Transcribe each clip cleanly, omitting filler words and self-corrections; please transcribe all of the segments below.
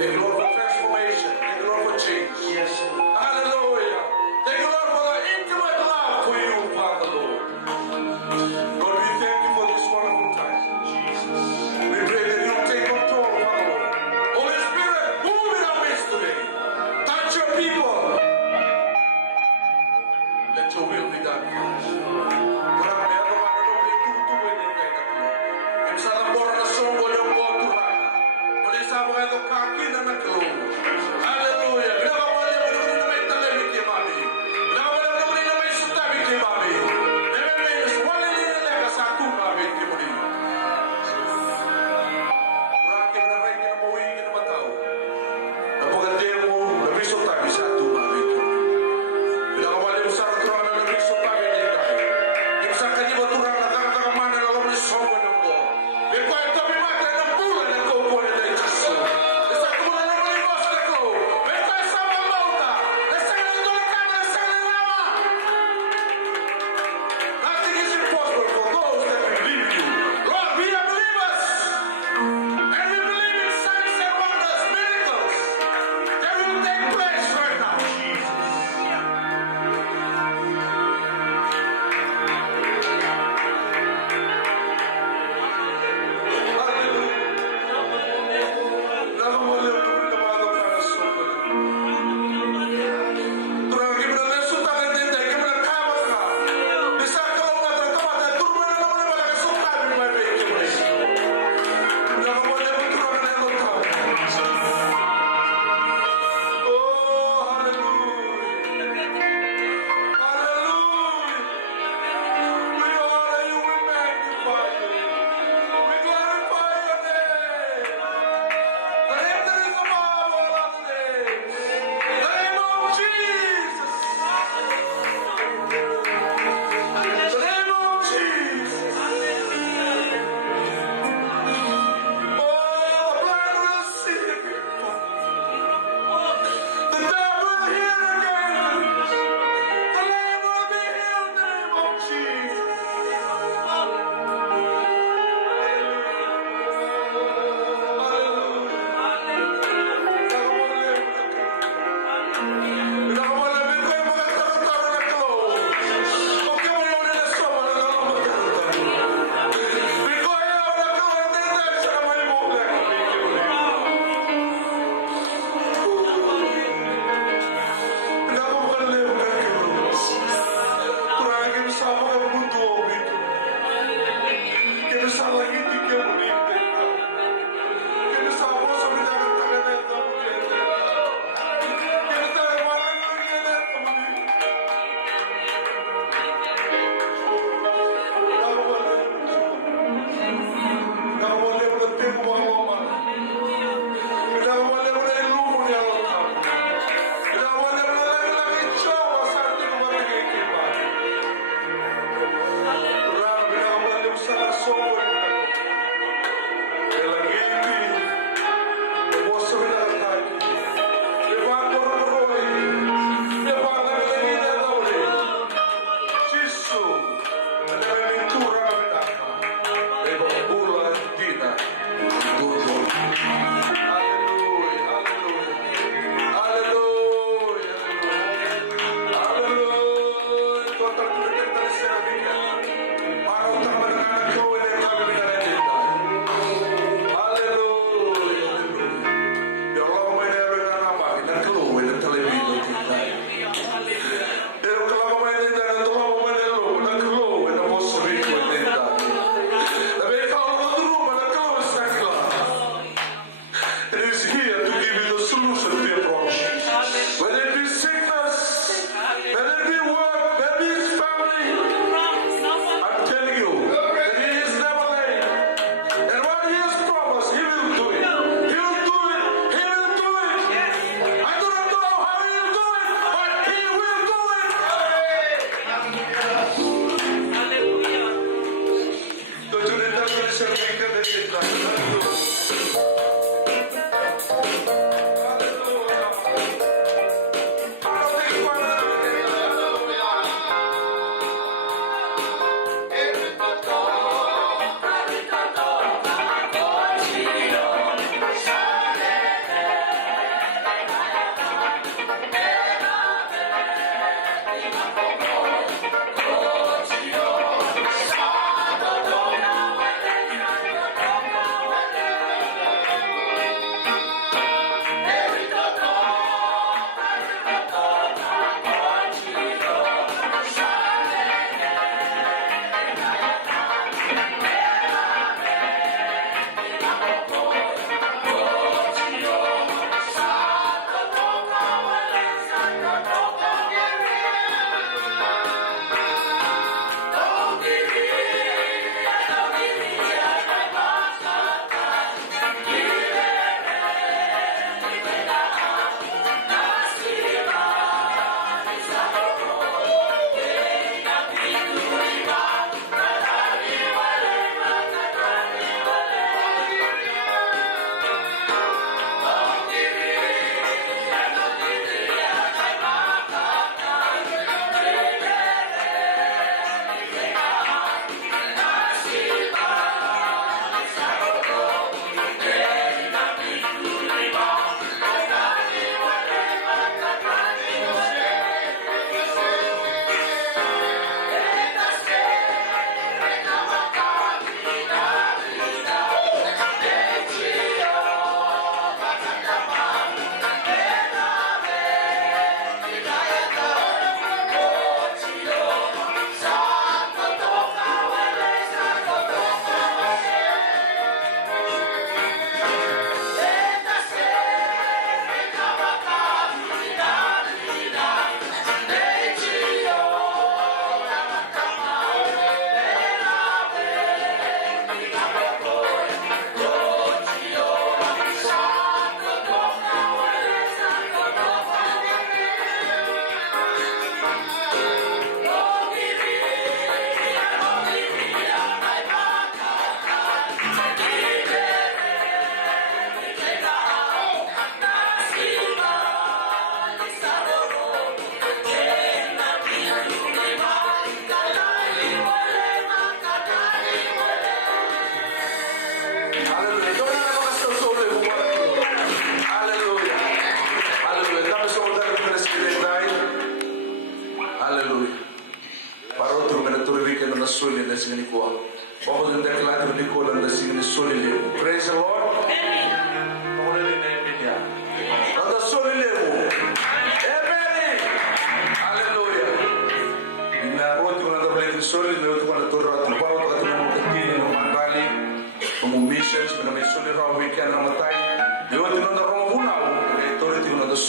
Thank you, Lord, for transformation. Thank you, Lord, for change. Yes, Lord. Hallelujah. Thank you, Lord, for the intimate love for you, Father, Lord. Lord, we thank you for this wonderful time. Jesus. We pray that you take control, Father, Lord. Holy Spirit, move in our midst today. Touch your people. Let your will be done. Marami ako ano may tutuwin din kay Tatlo. Yung sa labor na sumbo yung buwan Tuhan. Muli sa mga itong kaki na nagkaroon. Hallelujah. Pinakawala mo naman na may talimit kay Mami. Pinakawala mo naman na may sutabit kay Mami. Nememes, wala nila na kasako Mami kay Muli. Marami na rin kinamuhi kinamataw. Napagandil mo, nabiso tayo sa ato Mami. Pinakawala mo sa raturan na nabiso Mami nila. Yung sa kanibot turang nagkakaman na lang ni Sobo ng buwan. Bikuha ito may mata ng bulan na kaupo nila yung Diyos. Isa ko na naman yung mga sa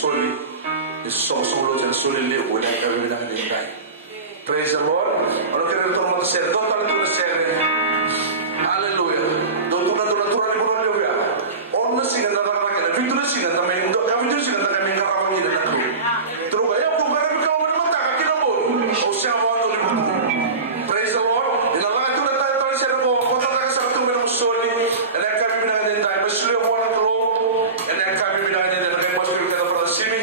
soli. Yesus solo yang soli le wala kami bilang nilai. Praise the Lord. Kalau kita bertemu share, total itu share. Hallelujah. Doa na doa ni boleh ya. On sih kan dapat kan. Video sih kan kami untuk kami video sih kan kami nak apa ni nak tu. Terus ya aku baru kau baru mata kita boleh. Oh siapa tu ni? Praise the Lord. Dalam itu dah tahu share ko. Kota tak satu menom soli. Dan kami bilang nilai. Besok orang tu. Dan kami bilang nilai. Dan kami pasti kita pada sini.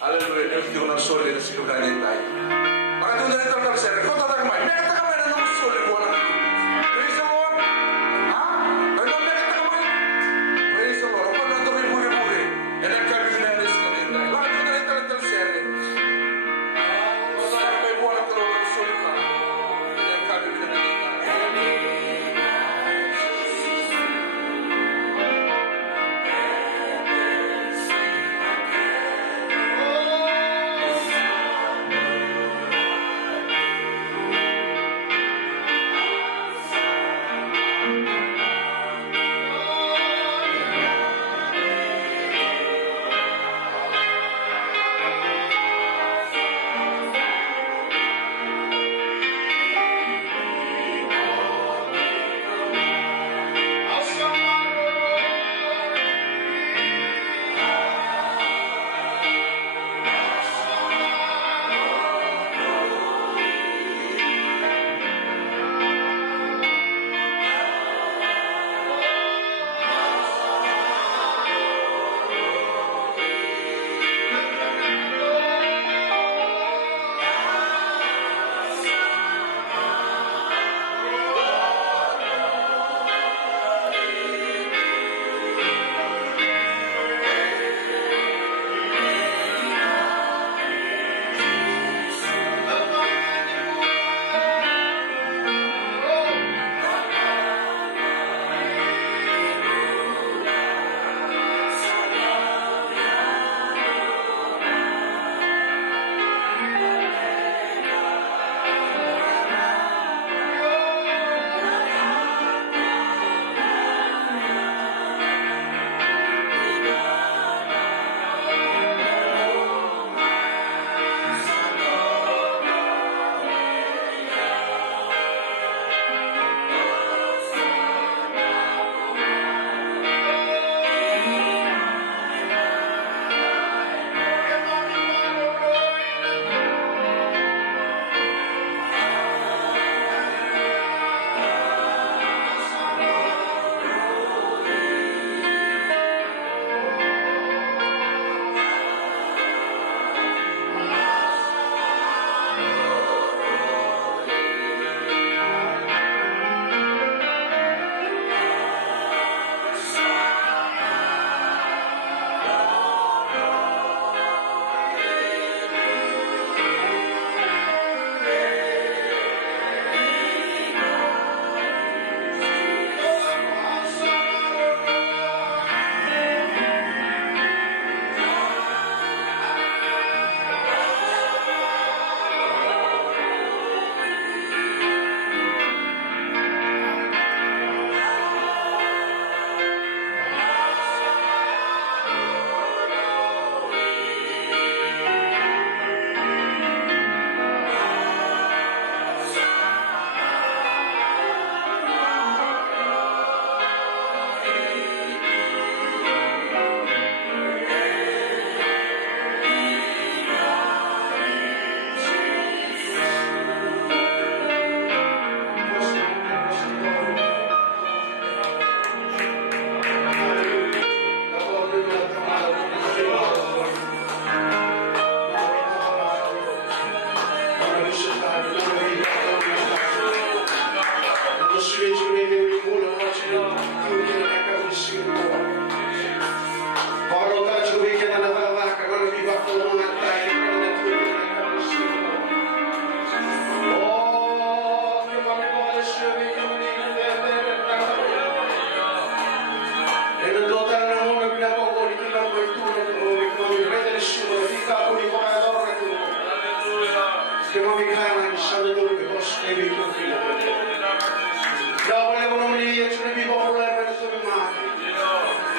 Hallelujah. Kita nak soli dan sini bilang nilai. Maka tu dari total share. Kota tak main. Mereka tak main dalam soli orang. Praise the Lord.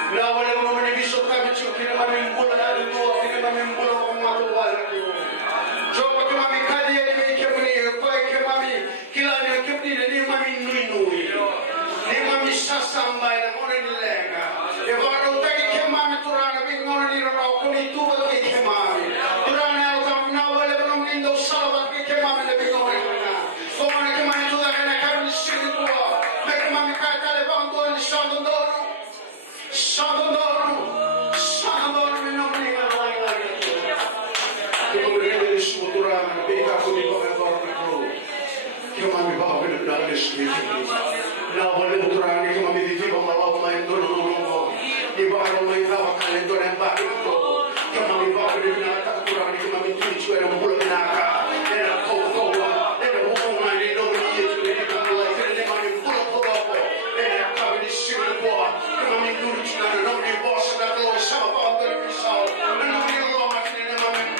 No volevano venire sotto a me, ci chiedevano in cuore la loro listrik. Now, when you try to come with the of my door, if I don't make our calendar and back to go, come on, if I did not come and teach you and work in our car, and a cold, and a woman I don't need to make it like anything on your full of and I cover this shit in the war. Come on, do it, and I'm the boss of that Lord, some about the result, and I'm the law, and I'm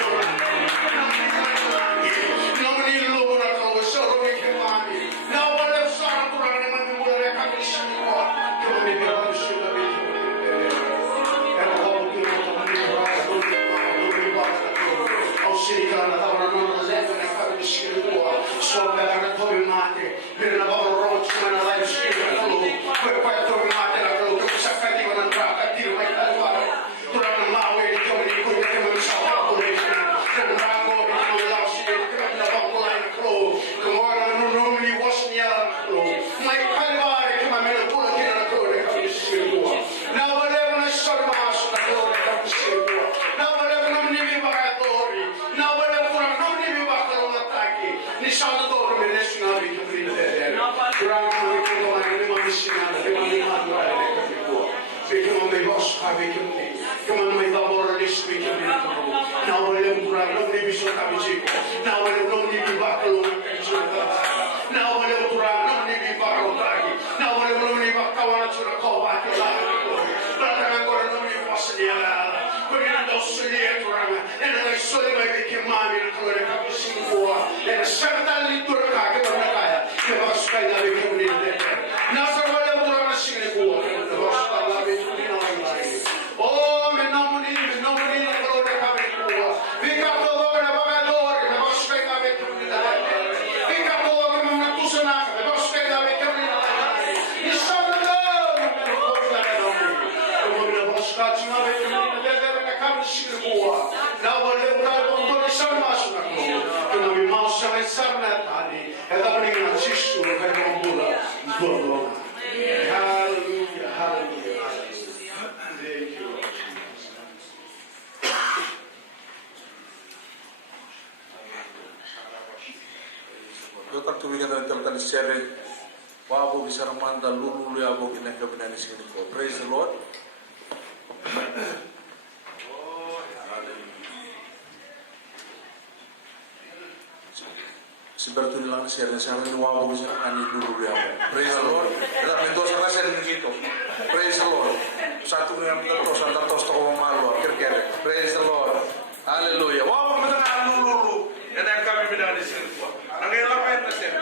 Praise the Lord. Seperti lang share sa amin wabo sa ani dulu ya. Praise the Lord. Ela mendosa na share dito. Praise the Lord. Satu yang tertos to malu. Kira-kira. Praise the Lord. Hallelujah. Wabo kita dulu. Ena kami beda di sini. Nangelapan na share.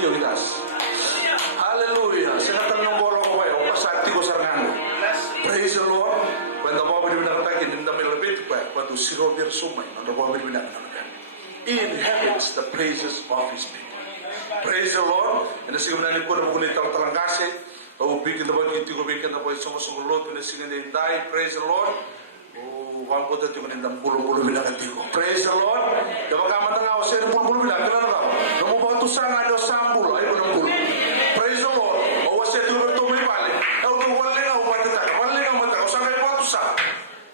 Dios. Hallelujah. Sinatan ng bolo ko kayo, pasakti ko sa rangan. Praise the Lord. When the Bible binakatakin in the middle of it, when the zero their sumay, when the Bible binakatakin. Inhabits the praises of His people. Praise the Lord. And the singing na ko na punit ang talangkase. Bikin na bagiti ko bikin na po isang sumulot na singing na hinday. Praise the Lord. Wang ko tayo ng bulu-bulu binakati ko. Praise the Lord. Dapat kaman na ako sa bulu-bulu binakati na ako. Namubang tusang ano sambul. Ayaw ng bulu. Praise the Lord. O wasa ito ito may balik. Ew ito wali nga umata ka. Wali nga umata ka. Usang kayo pa tusang.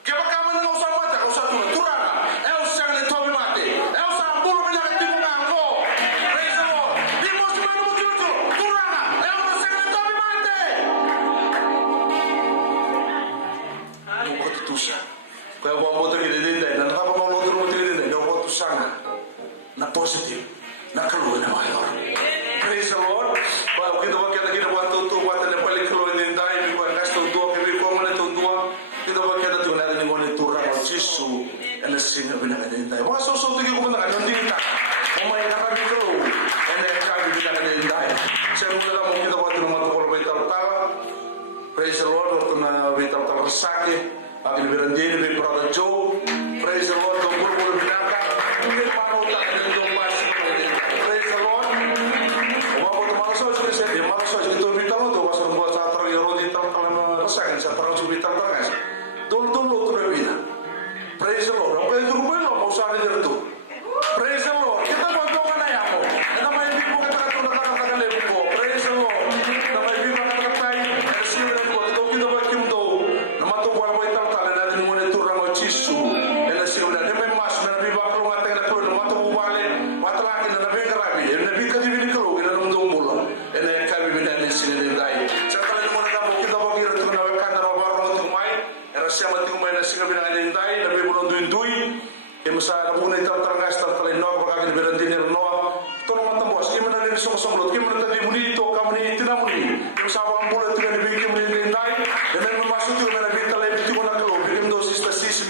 Kaya kaman na usang mata ka. Usang tulad. Turana. Ew siyang nito may mati. Ew sa bulu binakati ko nga ako. Praise the Lord. Di mo si Manu Mututo. Turana. Ew siyang nito may mati. Yung katutusan. Kaya buang motor kita dinday, dan apa mau motor motor dinday, dia waktu sana, na positif, na keluar na mayor. Praise the Lord. Kalau kita kita buat tutu buat ada paling keluar dinday, kita kas tutu, kita mana tutu, kita kita tu nak ni mana turun Yesus, anda singa bina dinday. Wah so tu kita pun nak nanti kita, umay nak kita keluar, anda cakap bina dinday. Saya mula dah mungkin kita buat rumah tu kalau betul tahu. Praise the Lord. Waktu na betul tahu sakit. Akin berandini be brother Joe. Praise the Lord. Don't bulu binaka. Mungkin mana utak dan dong pas. Praise the Lord. Wah, waktu malas saya dia malas itu vital itu pasal buat saat terjadi terkalan rasakan saat terjadi vital terkas. Dulu tu berbeda. Praise the Lord. Apa itu rupanya mau sari itu. Praise the Lord. Kita bantu kan ayah mo. Kita main bibu kita katakan lebu. Praise the Lord. Kita main bibu kita katakan siapa yang buat kita bakim tu. Nama tu buat Yesu, ela se olha nem mais na Bíblia kalau mata ela kalau mata buale, mata lagi na Nabi karabi, ela Nabi kadi bini kalau ela não dom bola, ela kami bini ela sini dai. Sekarang ni mana kamu kita bagi itu na wakan na baru matu mai, ela siapa tu mai na sini bini ela dai, Nabi belum dui, emusa na puna itu terangkas terkali no bagi berhenti ni no, tolong mata bos, gimana ni semua semua, gimana tadi muni itu kamu ni tidak muni, emusa bang bola tu ni bikin muni dai, ela masuk tu na Nabi kalau itu mana kalau bikin dosis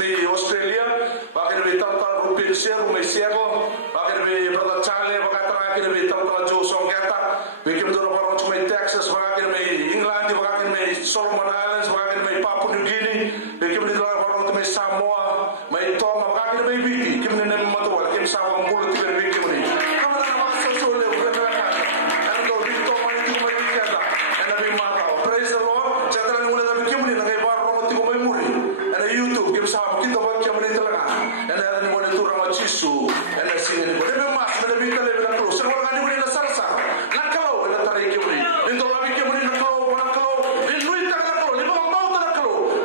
me Australia, bakit may tawag rupin siya, may siyako, bakit may brother Charlie, bakit may tawag Joe Songketa, bikin doon parang may Texas, bakit may England, bakit may Solomon Islands, bakit may Papua New Guinea, bikin doon parang may Samoa, may Tonga, bakit may Biki, kim na naman matuwal, kim sa akong bulot kim na Biki mo rin. Kamu na naman sa suli, ano daw, dito mo rin yung may Biketa, ano may mataw. Praise the Lord, siya talagang mula na Biki mo rin, nangaybar mo rin may muri, ano YouTube, kim sa kita buat jam ini telah, dan ada ni boleh turun macam Yesu, dan sini boleh emas, boleh bintang, boleh keluar. Semua orang ni boleh nasarsa, nak kalau, nak tarik kembali. Ini tu lagi kembali nak kalau, ini duit tak nak kalau, ini bawang bau tak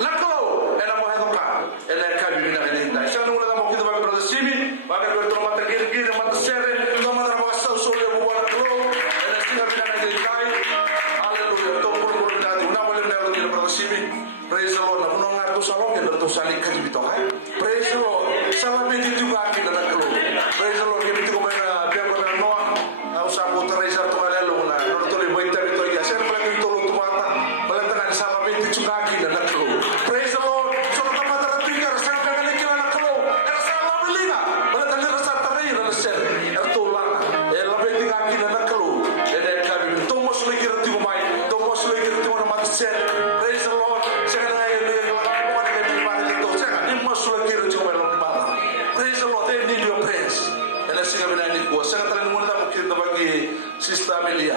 nak kalau, enak boleh tukar, enak kami bina ini. Saya nak mula kita bagi berada sini, bagi berada mata gini, mata seret, mata apa sah soleh buat kalau, enak sini bina ini. Haleluya, topul bina ini. Una boleh bina ini berada sini. Praise the Lord. Namun orang tu salam kita tu saling kaji betul kan? Praise the Lord. Salam itu juga kita nak keluar. Praise the Lord. Kita tu mana dia pernah Noah. Usah putar Israel tu mana lalu na. Lalu tu lebih baik tapi tu ya. Saya pernah kita tu tu mata. Pada tangan salam itu juga kita nak keluar. Praise the Lord. Soalnya tempat tertinggal. Saya kan kita nak keluar. Era salam beliga. Pada tangan rasa terakhir dalam sel. Ertu lah. Lebih tinggal kita nak keluar. Jadi kami tu masuk lagi reti rumai. Tu masuk lagi reti mana mati sel. Praise the Lord. Saya katakan mula mungkin bagi Sister Amelia.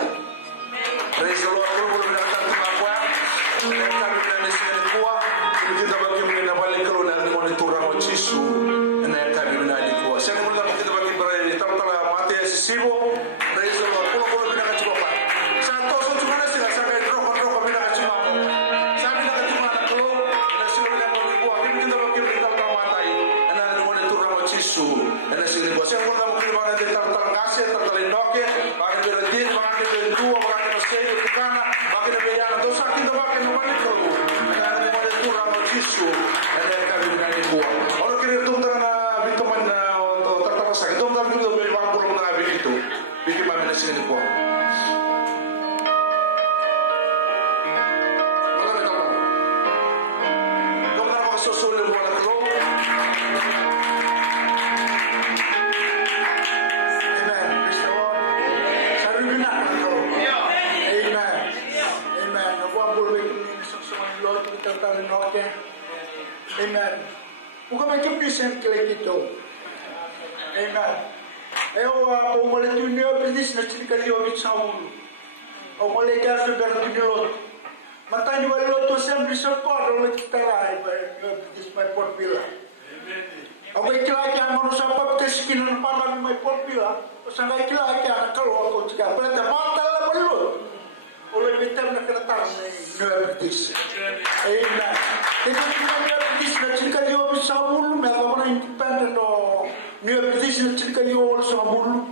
Praise the Lord. Kalau boleh datang ke aku ya. Kami dari sini kuah. Kita bagi mungkin balik kalau nanti monitor orang Yesus. Ini kami dari kuah. Saya mula mungkin bagi beri tahu-tahu mati sisibo. Praise the Lord. Kalau boleh bina kacau apa? Saya tahu saya cuma nasi lah. Saya kaya drop bina kacau apa? Saya bina kacau mana kalau? Ini sini bina bagi kuah. Kita bagi beri tahu-tahu mati. Ini dari monitor orang Yesus. Ini sini kuah. Saya mula mungkin bagi kasih terkalinoke, bagi berhenti, bagi berdua, bagi bersih, karena bagi berjaya dosa kita bagi balik kalau, karena mulai turun Yesus, ada kami dari buah. Orang kiri itu karena bituman tertarasa, itu kami juga beri waktu untuk itu, bikin kami di sini buah. Kamu nak masuk sulit buat kalau. Amen. Praise the Lord. Saya tali noke. Amen. Bukan macam desain kelak itu. Amen. Kung wala tunyo, bilis na sinikaliyo sa ulo. O wala ka sa gara tunyo. Matani wala loto sa ambisyon po, wala kitalay, bilis may porpila. Ako ikilay ka mo sa pagkas kinanapalan may porpila, o sa nga ikilay ka, nakalo ako siya. Pero matal na wala. Wala bitam na kanatang na nabidis. Amen. Kaya kung nabidis na sinikaliyo sa ulo, may ako na independent o nabidis na sinikaliyo sa ulo.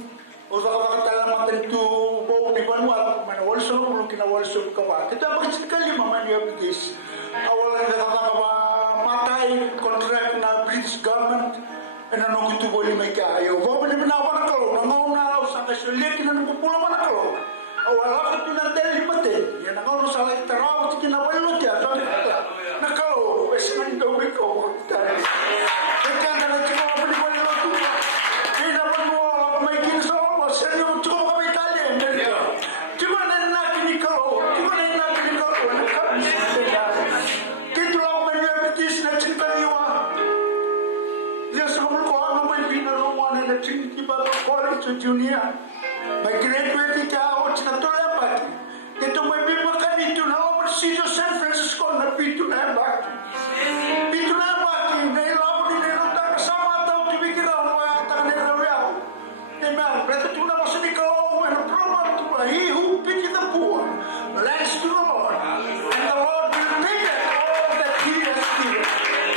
O sa kakatalaman ito, buong ni Vanuatu, manawal sa ulo, kinawal sa kawa. Kita bakit sinikaliyo mamay nabidis. Awalan na matay contract na British government, nanong ito boleh may kaayaw. Bawa ni Binawa na kalo, nangaw sa kasulit, nanupupula man na kalo. Awala ko tinandali pati. Yan ang sa lang taraw, kinawalot yan. Sabi ko, nakalo, wes nang gawin ko. Kaya na chiko ko ni wala to. Hindi naman mo may kinso mo. Seryo chiko ko kami Italia. Chiko na kinikalo. Chiko na kinikalo. Kito lang may diabetes na chikaliwa. Diyan sa mga ko ang may pinaruman na chikiba ko college junior. May graduate ka ako sinatuloy pati. Ito may bimakan ito na ako Sino San Francisco na pito na baki. Pito na baki. Nailaw ni Nerota kasama tao tibigil ako ng mga katang nirawiyaw. Amen. Pero ito na masani ka ako and a program to he who pity the poor. Bless to the Lord. And the Lord will take it all that he has given.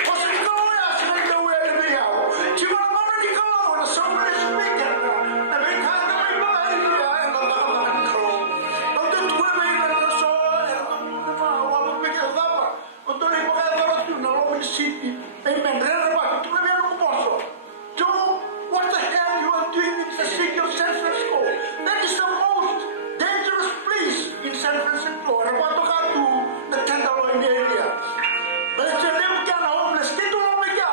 Masani ka ako ya sa nagdawin na biyaw. Chima naman na di ka ako na sobrang speaker na. Nabighan na may bahay niya. City. Amen. What the hell you are doing in the city of San Francisco? That is the most dangerous place in San Francisco. And what to the Tenderloin area. But it's a little kind of homeless. Kito lang may ka.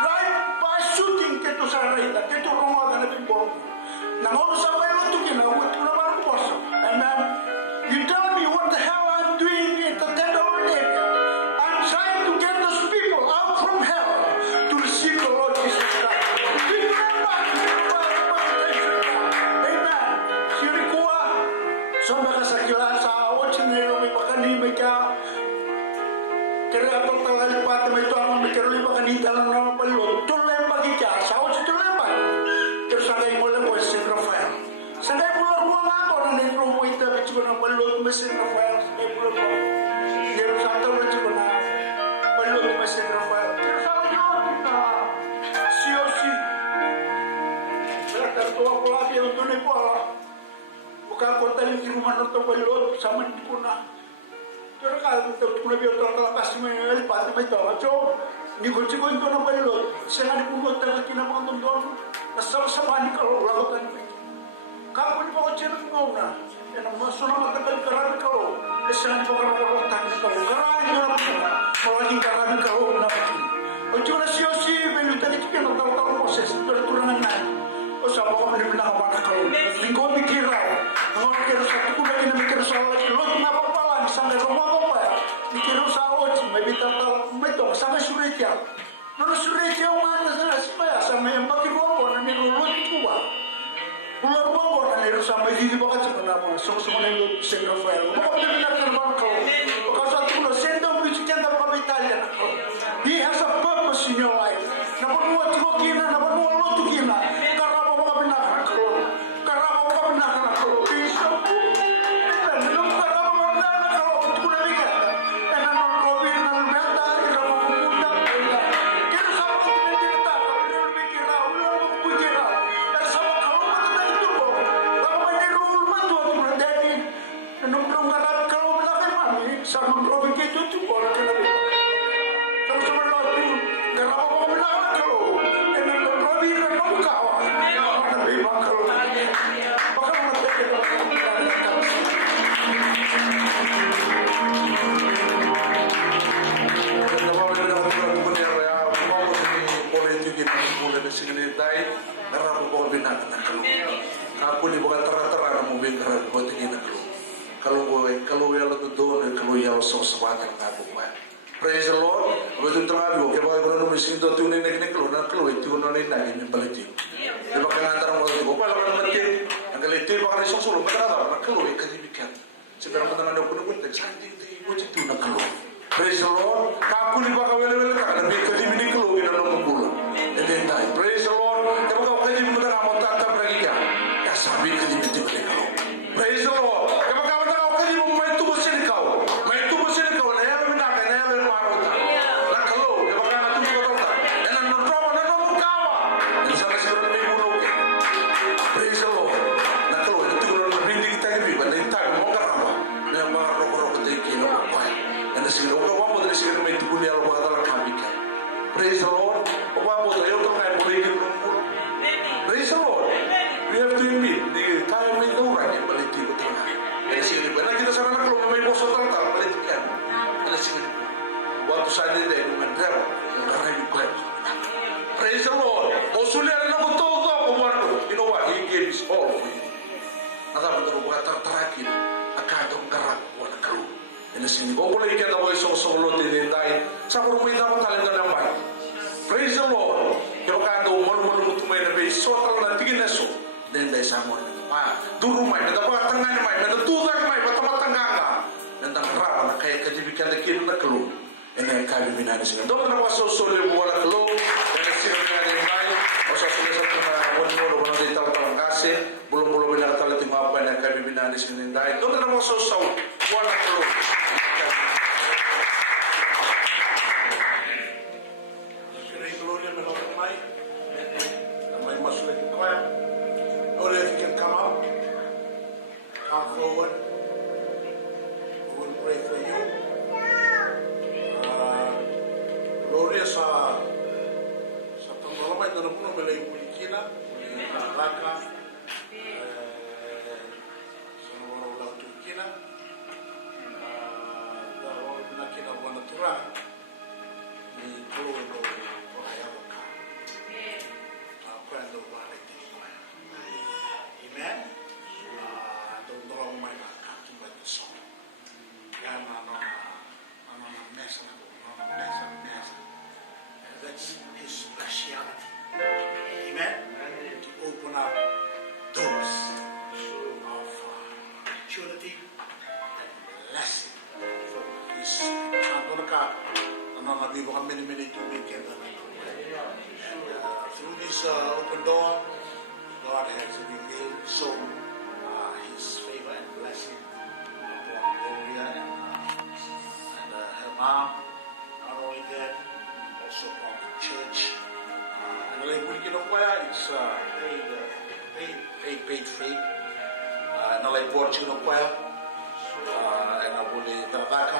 Right by shooting kito sa rita. Kito rumah na nabibong. Nangono sa may luto kinawit ko naman ko boss. Amen. You tell me what the hell I'm doing in the Tenderloin area. I'm trying to get those people out from hell to receive the Lord Jesus Christ. Do you remember? Amen. Siri kuha. So makasakilan sa awat sinero may pakanimay ka. Kaya apang talalipat may ito ang may karoon pakanita lang naman palilot. Tulay pagi ka. Sa awat si tulay pa. Pero sanay mo lang po si St. Raphael. Sanay mo lang mo ako na nitro mo ito. Bitsi ko ng palilot may St. Raphael. Sanay mo lang po. Pero sa ato bitsi ko na palilot may St. Raphael. Pero sa ato na COC. Kaya katuwa ko lagi ang tunay po. Mukha yung kiruman ng ito palilot. Sama hindi ko na. Pero kalau kuna biar orang kasih main pati mai tahu, so ni kunci kunci orang balot, saya ni pungut tangan kina pungut don, asal sama ni kalau lakukan itu. Kamu ni bawa cerita kau na, yang masuk nama tekan keran kau, saya ni bawa orang tangan kau, keran yang malah ni keran kau na. Ojo na siosi belu tadi kita nak tahu proses, turunan naik. O sama orang ni bilang apa kau, lingkau mikir orang kira satu kuda ni mikir soal lot na apa sampai rumah apa mikir usaha oci may bitang may to sampai suretia nono suretia mana sana simaya sampai yang pakai bombo na nilulot kuwa pular bombo na nilulot sampai di bakat sa nama semua nilulot St. Raphael mga pinabilang ng bangko kasi at kung sendong bisikyan ng pamitayan ako he has a purpose in your life napanuwa tiko kina napanuwa loto kina karapa mga binakang ko karapa mga binakang ko isa po kalau ya lo doon kalau ya lo soswat ang nabukman Praise the Lord. Betul terang aku. Kau kalau nulis itu tu ni nek lo nak lo itu no ni nak ni balik. Dia pakai antara orang itu. Kau kalau nak dia, angkat itu pakai resong solo. Mereka nak lo ikan dibikin. Sekarang kita nak aku nak cantik itu itu nak lo. Praise the Lord. Kaku ni pakai wele kan. Tapi kali ini lo kita nak mengulu. Then die. Praise the Lord. Kalau kau kali ini kita nak mau tak pergi ya. Ya sabi kali ini kita balik kau. Praise the Lord. Kalau kau nak kali ini mau main tu bersih kau. Main tu bersih kau. Naya lebih nak naya lebih marah. Nak kalau kalau kau nak tu kau tak. Dan nak drama nak kau kawa. Dan sana sekarang ni mulu. Praise the Lord. Nak kalau itu kalau nak bindi kita ni bukan kita mau kerana. Naya marah rokok kita kini apa. Dan sekarang kau mau dari sekarang main tu punya lo bakal kami kan. Praise the Lord. Apa mau dari orang lain boleh ikut. Praise the Lord. We have to admit, di tayo may orang yang balik di utara. Kaya sige ba na kita sana naklo may boso tal balik kan. Kaya sige po. Waktu saja dia mendengar orang yang kuat. Praise the Lord. Osulia na ko todo pumano. You know what? He gave his all for you. Ada betul buat terakhir akan gerak wala kru. Kaya sige ko boleh kita boy so din dai. Sa ko may dapat talaga ng bahay. Praise the Lord. Kaya kado mulu tumay na be so tal na tigin na so. Dan dari sama dulu mai dan dapat tengah mai dan tudak mai pertama tengah dan tak kerap nak kayak kejibikan lagi nak keluar ini kami bina di sini. Dok nak masuk soleh buat keluar dan sini dengan yang baik. Masuk soleh satu nak buat orang di tahun kasih belum bina tahu itu apa yang kami bina di sini. Dok nak masuk soleh buat keluar. Sini keluar dia menolak mai, mai masuk lagi kau. Or if you can come up, come forward. We will pray for you. Gloria sa tanggalamay na napuno malay Pulikina, Raka, sa nawawala Turkina, dahil nakinawa na turang, ni Kulo Bahayawaka. Kwendo Bahayawaka. Amen. Don't know my back to the song. I'm on a mess. That's his speciality. Amen. To open up doors of opportunity and blessing for his. Nabibo kami many to weekend. Through this open door, God has revealed so His favor and blessing upon Gloria and her mom. Not only that, also upon the church. And like we get aware, it's paid free. And like watching aware, and I will leave the back.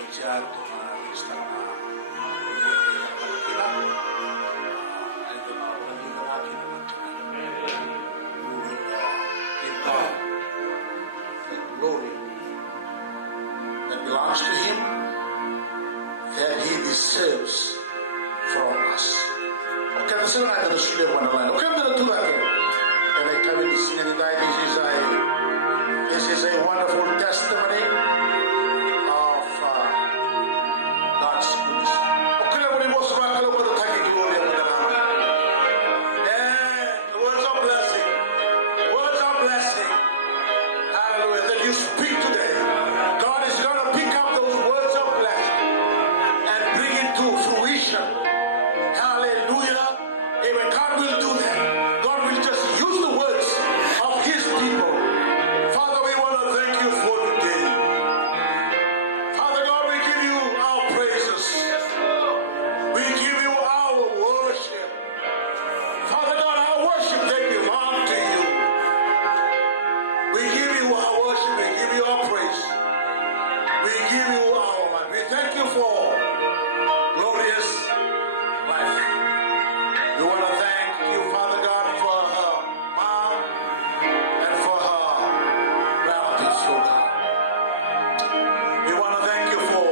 Which are to glory that belongs to Him, that He deserves from us. Okay, that's why I don't sleep on the line. Okay, I'm going to do that. And I come in to sing and die. This is a wonderful testimony of God's goodness. Okay, when He was back, I look at the time to glory of the Lord. And words of blessing. Words of blessing. Hallelujah. That you speak today. God is going to pick up those words of blessing and bring it to fruition. Hallelujah. Amen. God will do that. God will just use the words of His people. Father, we want to thank you for today. Father God, we give you our praises. We give you our worship. Father God, our worship they belong to you. We give you our worship. We give you our praise. We give you our life. We thank you for glorious life. We want to thank you, Father God, for her mom and for her relatives, oh God. We want to thank you for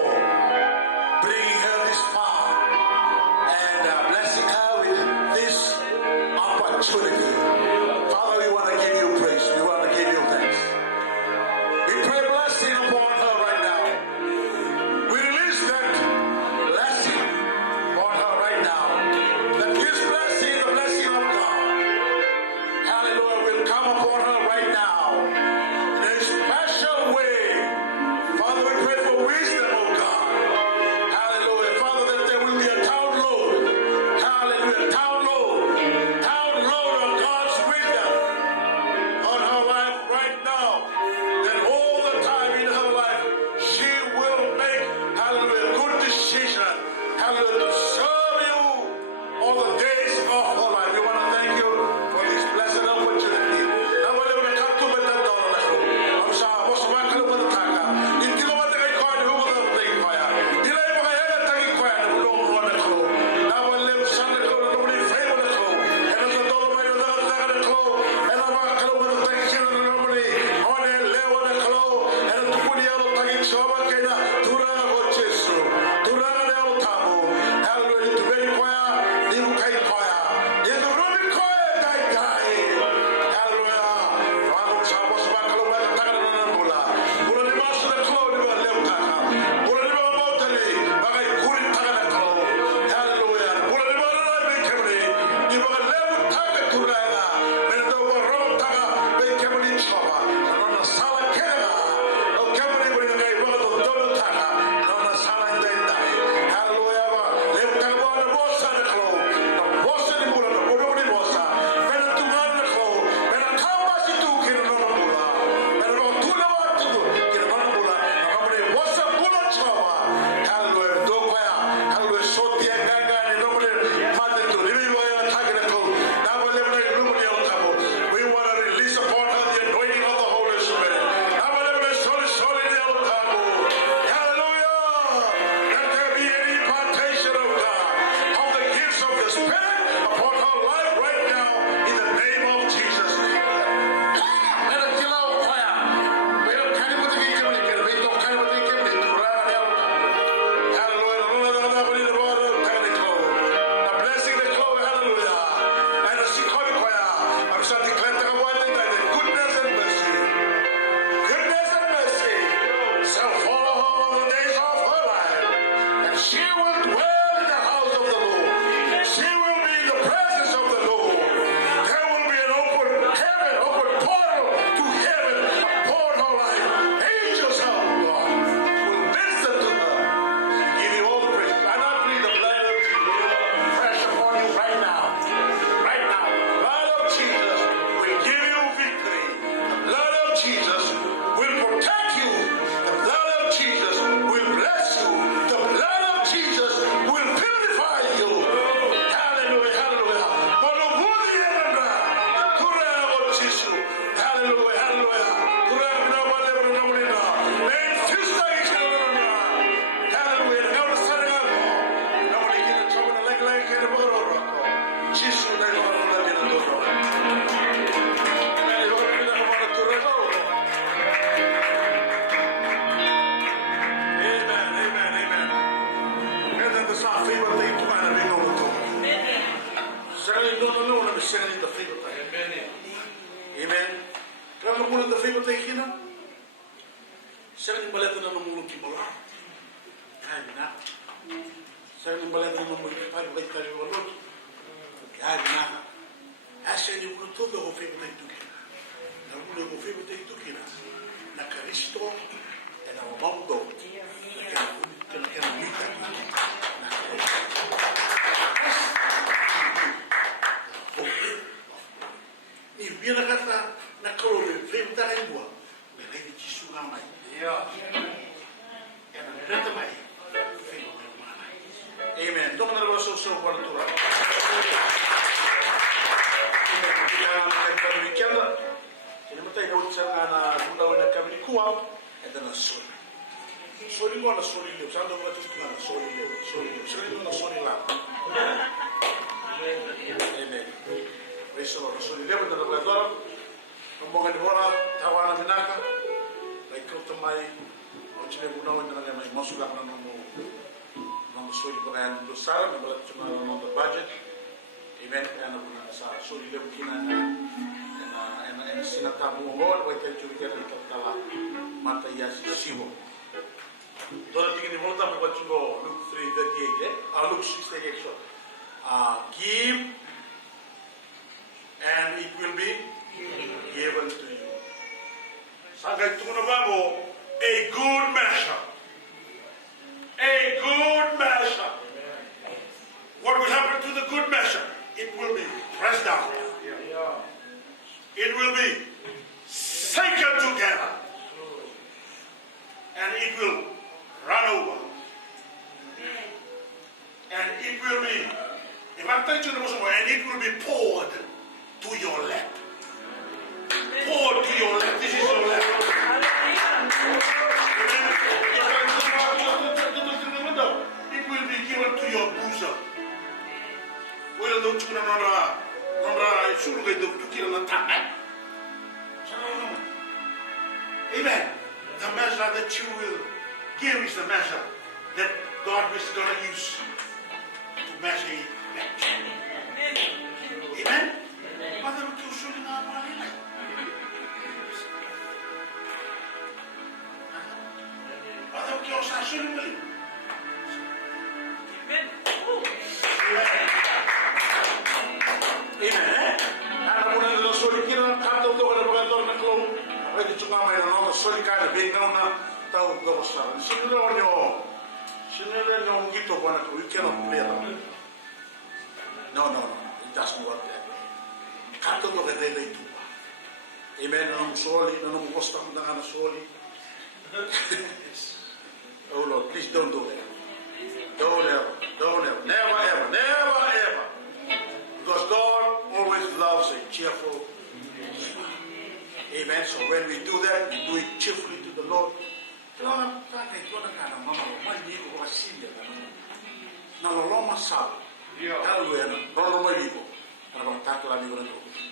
bringing her this far and blessing her with this opportunity. Father, we want to give you praise. We want to give you thanks. We pray blessing upon her right now. We release that Saya ni baleta na mulu kimola. Kaya na. Saya ni baleta na mulu pari bai kari walot. Kaya na. Asa ni mulu todo o febo dai tukina. Na mulu o febo dai tukina. Na Kristo e na mondo. Kena mita. Na ni biar kata na kalau febo dai buat. Lagi Yesus ramai. Amen. Doon na naman susunod para tura. Kailangan natin pamilikan na. Sinamatay na utsa na bunaw na kami ni Kuwam. Ito na soli. Soli mo na soli liyo. Saan naman ito na soli liyo? Soli liyo. Soli mo na soli lang. Amen. Praise the Lord. Soli liyo. Ito na naman ito. Ang mga nibora, tawa na minaka. May kautamay. O sila bunaw na naman may masulang na nung soli ko kaya nung lusara, nabalat siya na ng budget. Amen. Kaya nabunan sa soli liyo kinan na sinatamu mo, wala tayo churikan ng katala mataya si Siwo. Doon tingin ni Volta, may batching ko Luke 3:38, Luke 6:38, so. Give and it will be given to you. Sangkay ito na ba mo, a good measure. A good measure. What will happen to the good measure? It will be pressed down. It will be shaken together. And it will run over. And it will be, and it will be poured to your lap. Poured to your lap. This is your lap. It will be given to your bosom. Well, don't you know? Amen. The measure that you will give is the measure that God is going to use to measure it back. Amen. Amen. Ana muna nila soli kina kato do kana bagador na ko. Ay di chunga mai no soli kana benga una tau do sa. Sinula nyo ngito bwana ko ikeno plea. No. It doesn't work that way. Kato do kana dai tu. Amen. No soli, no gusto ko na soli. Oh Lord, please don't do that. Don't ever. Never ever. Because God always loves a cheerful Amen. So when we do that, we do it cheerfully to the Lord.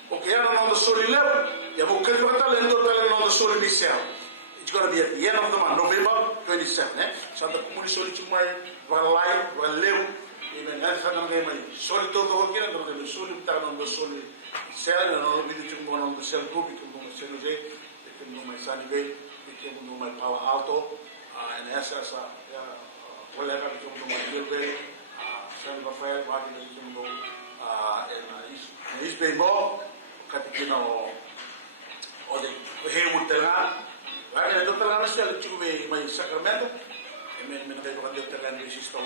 Okay, on the soli level, it's going to be at the end of the month, November 27. So the community soli chumai, one live, one live. Amen. That's how I'm going to soli to the whole kid. I'm going to soli down on the soli cell, and all the video on the cell group. You can go to San Jose, you can do my Sunny Bay, you can do my Palo Alto, and SS, whatever, you can do my Gilbert, San Rafael, Martin, you can go, and East Bengal, Katikina, or the Haywood Terran. Right? And I don't tell you to my Sacramento, and then I don't tell you to sister.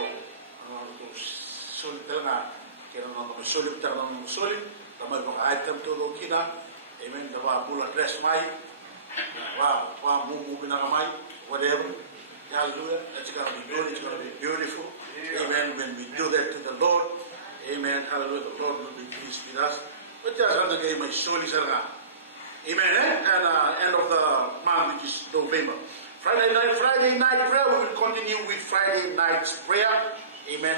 Sulit na kaya naman sulit tamay mga item to lokina amen dawa bulan dress mai wa mumu binamay whatever hallelujah it's going to be good, it's going to be beautiful. Amen. When we do that to the Lord, amen, hallelujah, the Lord will be pleased with us. But just another game my soul is around. Amen. And end of the month, which is November. Friday night prayer, we will continue with Friday night's prayer. Amen.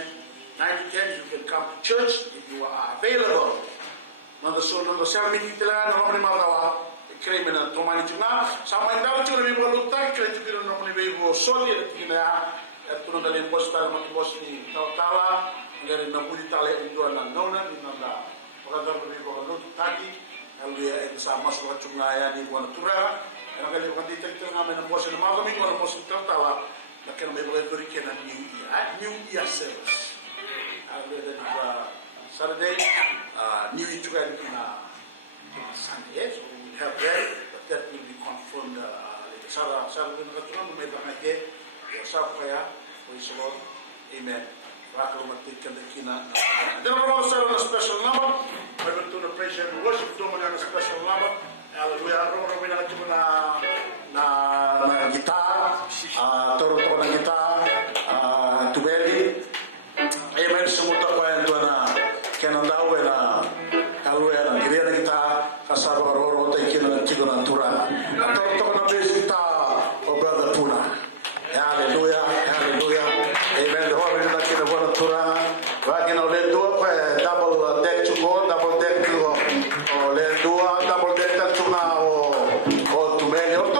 9 to 10, you can come to church if you are available. Nando sa amin kitila na mga matawa, kaya na tumani tuna. Sa mga tao tuna may malutay, kaya tuna na mga may soli at kina at tuna na yung boss tayo mga boss ni Tautala, ngayon na puli tala yung doon ng nona, ni nanda. Pagkakar na may mga lutay, hallelujah, at sa mas mga tuna yan ni Buwan Tura, Kaya kali ko dito ito namin ng boss na mga kami ko ng boss ito tawa na kaya may mga ito rin New Year service. Saturday, New Year together in Sunday, so we have that, but that will be confirmed later. Saturday na katulang may bangay Yosaf kaya, praise the Lord, Amen. Rakalo magtikan na kina. Then we're going to start on a special number. We're going to do the praise and worship doon on a special number. Hallelujah. Rono rin na ito na gitar, turo-turo na gitar, tubeli. Amen. Sumuta ko yan doon na kinandaw na kaluya ng giriya na gitar, kasama ka roro tayo kinantigo ng turan. Turo-turo na bass gitar, o brother Puna. Hallelujah. Hallelujah. Amen. The whole na kinabuha ng turan. Wagin na ulit doon pa double deck to go, double deck to go. O ulit doon, double deck to nga o tumelio.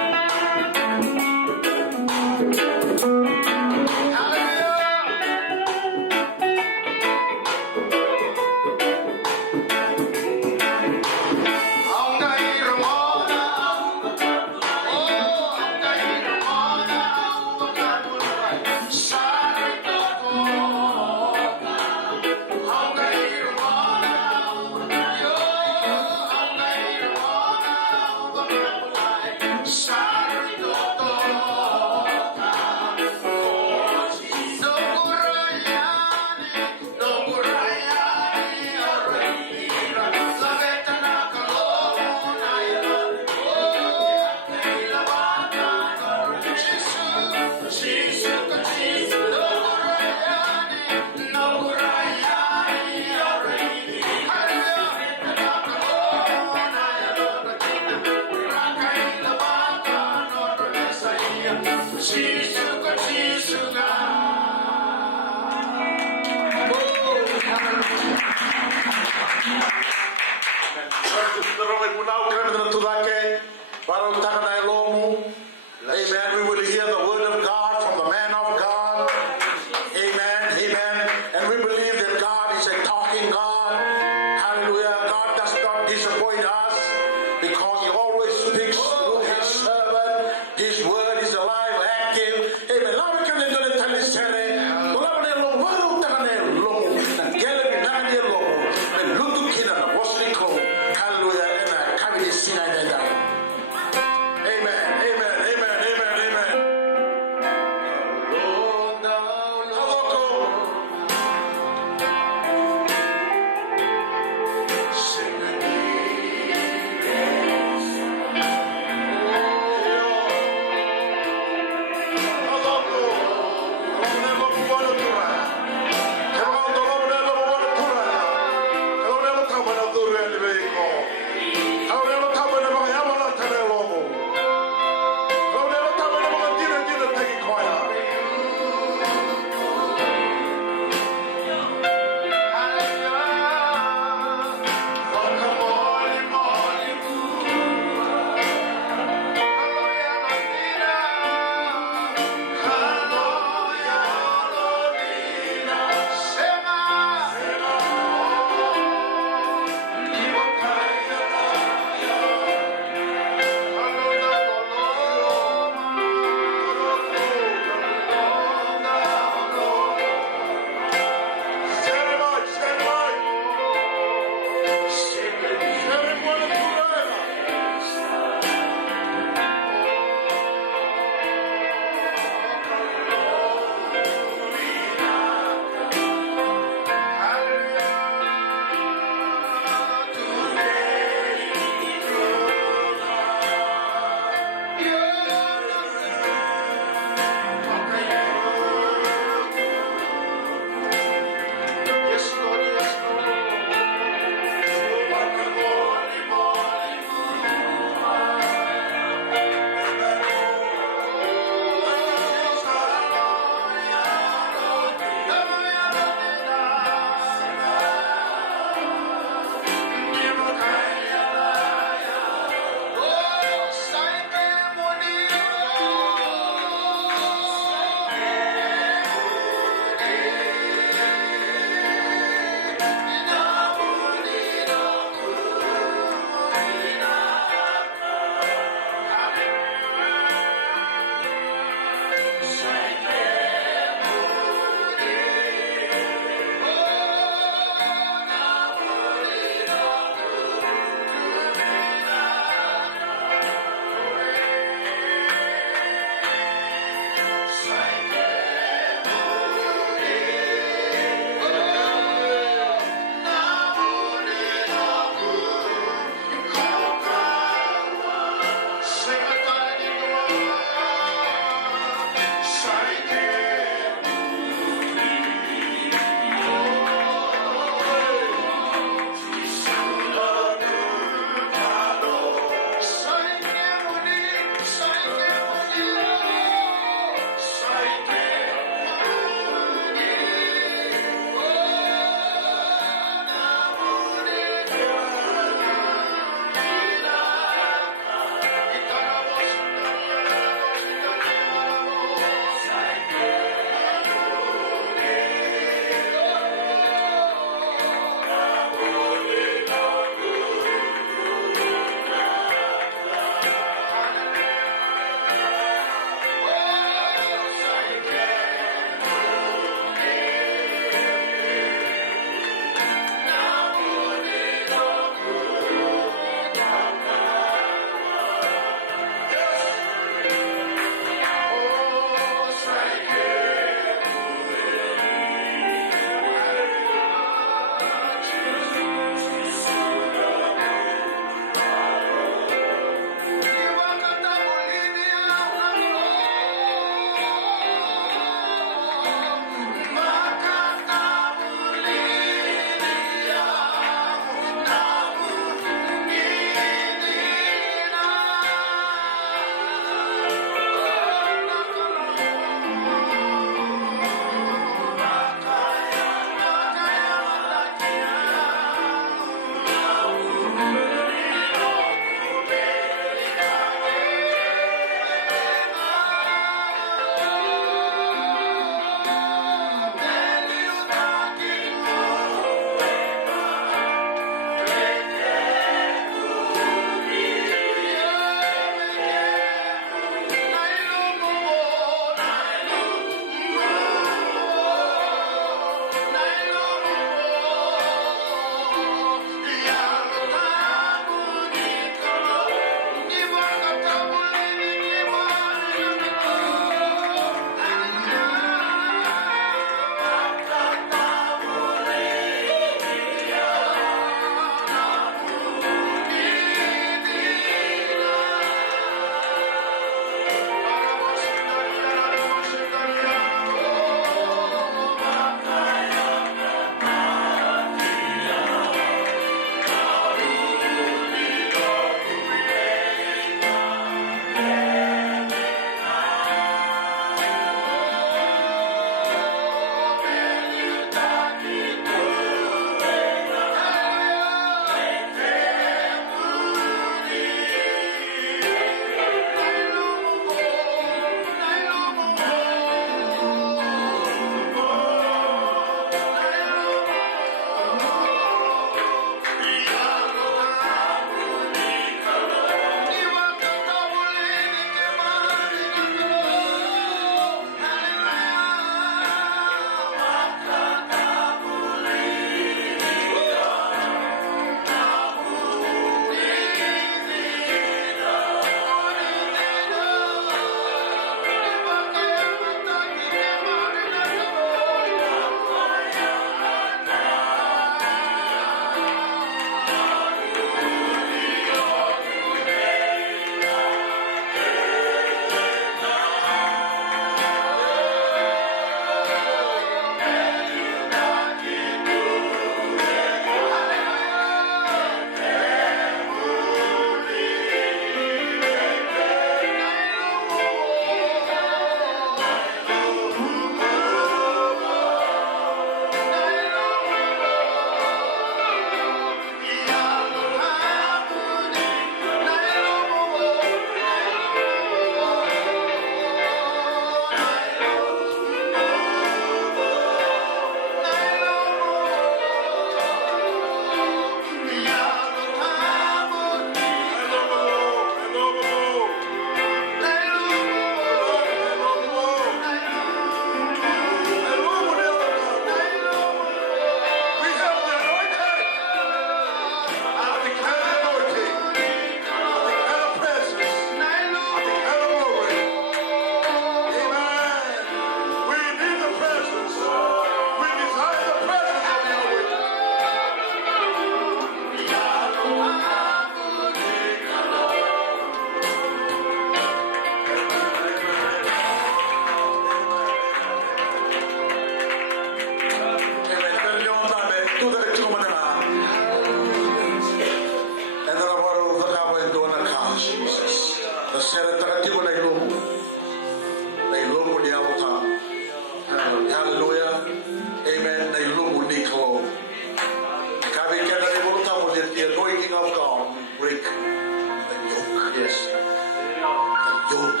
of God will break the yoke. Yes. The yoke.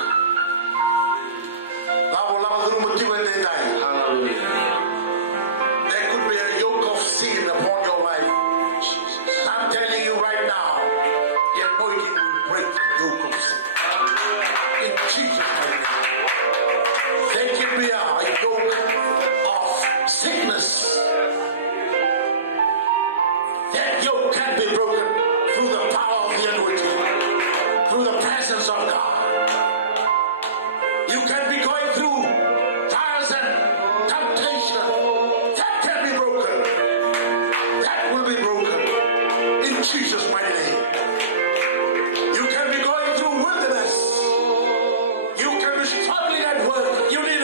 Hallelujah. There could be a yoke of sin upon your life. I'm telling you right now, the anointing will break the yoke of sin. In Jesus' name. There can be a yoke of sickness. That yoke can be broken through the power of the anointing, through the presence of God. You can be going through trials and temptation. That can be broken. That will be broken in Jesus' mighty name. You can be going through wilderness. You can be struggling at work. You need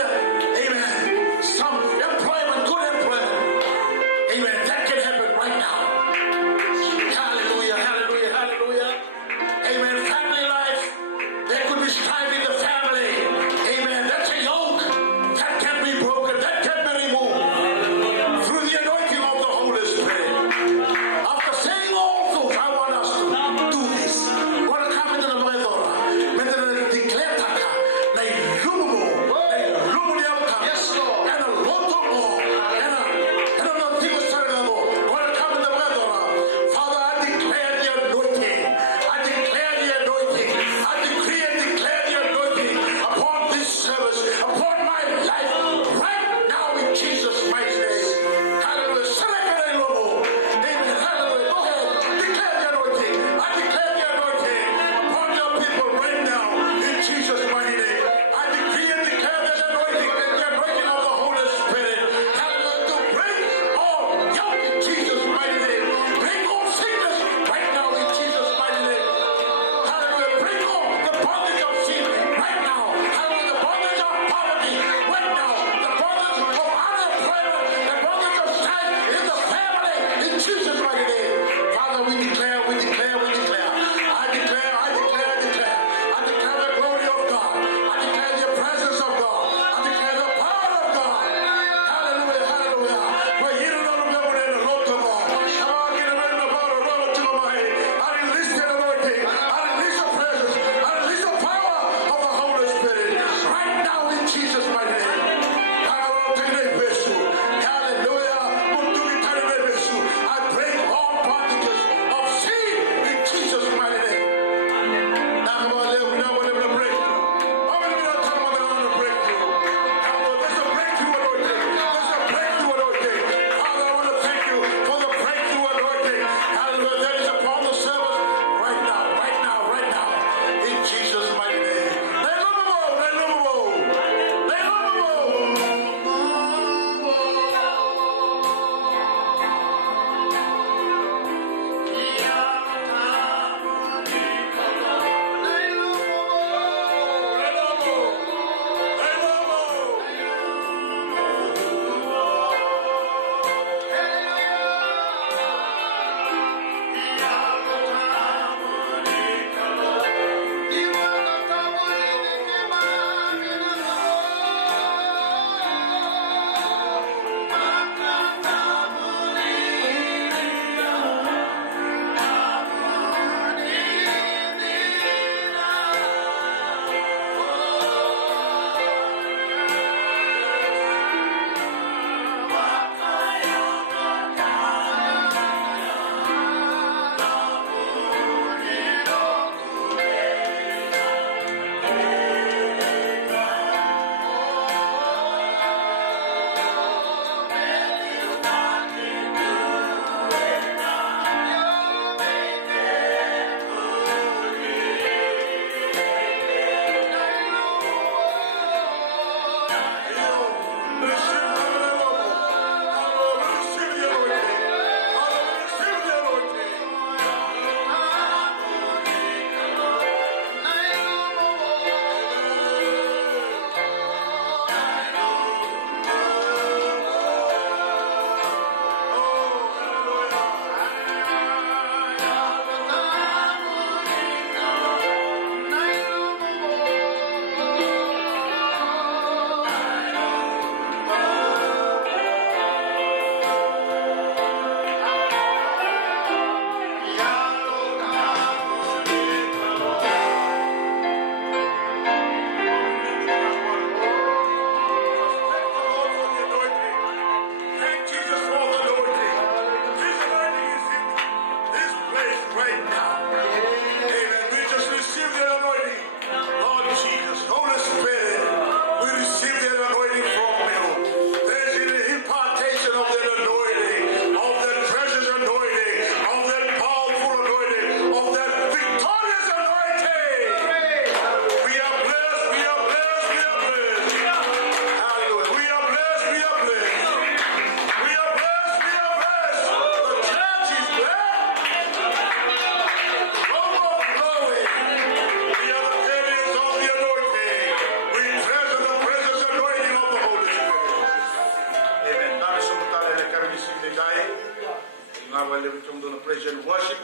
amen, some employment, good employment. Amen. That can happen right now. Hallelujah.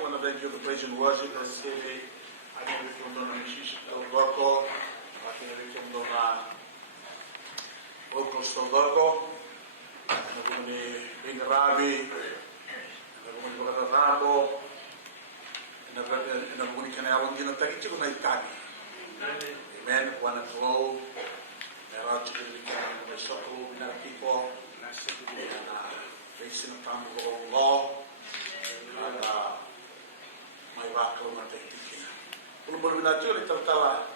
want to thank you for the praise and worship as today. I can be from the Mrs. El Gorko, I can be from the Vocals to Gorko, and I'm going to be Rabi, and I'm going to be Rabo, and I'm going to Kanawang Ginataki to the Kami. Amen. One and flow. There are to be the circle of people, and facing the time of law, and my back on my taking. Pulbul binatu ni tertawa.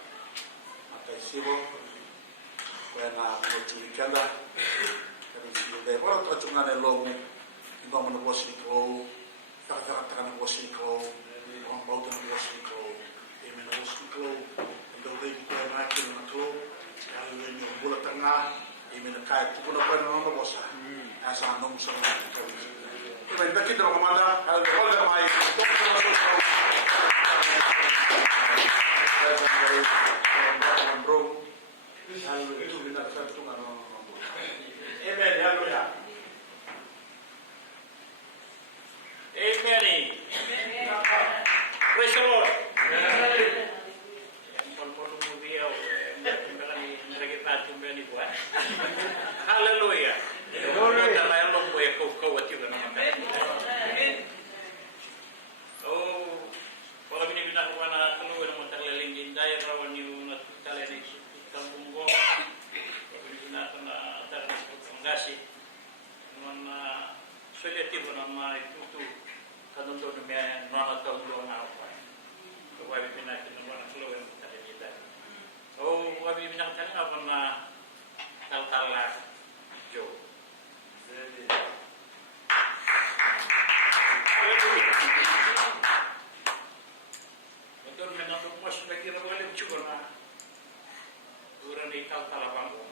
Matai sibo. Kena lucu ikanda. Kena sibo deh. Kalau tercungan elong, ibu mana bosi kau, kata-kata bosi kau, orang bau dengan bosi kau, iman bosi kau. Doi kita mati dengan tu, kalau ini bulat tengah, ini nak tu pun apa nama bosa, asal nom sama. Kita dah kita orang mana, kalau dah mai, tu pun masuk kau. Bro, kalau itu bina satu mana. Amen, haleluya. Amen. Praise the Lord. Hallelujah. Oh, kalau ini bina kuana keluar nama terleling di daerah rawan you nak terleling kampung go. Kalau bina kena terleling fondasi, mana sulit itu nama itu kanun tu nama mana tahu dua apa. Kalau bina kena mana keluar nama terleling di daerah. Oh, wabi bina kena apa na tal-talan Jo. Betul menantu mas bagi rawalim juga na. Duran di tal-talan bangku.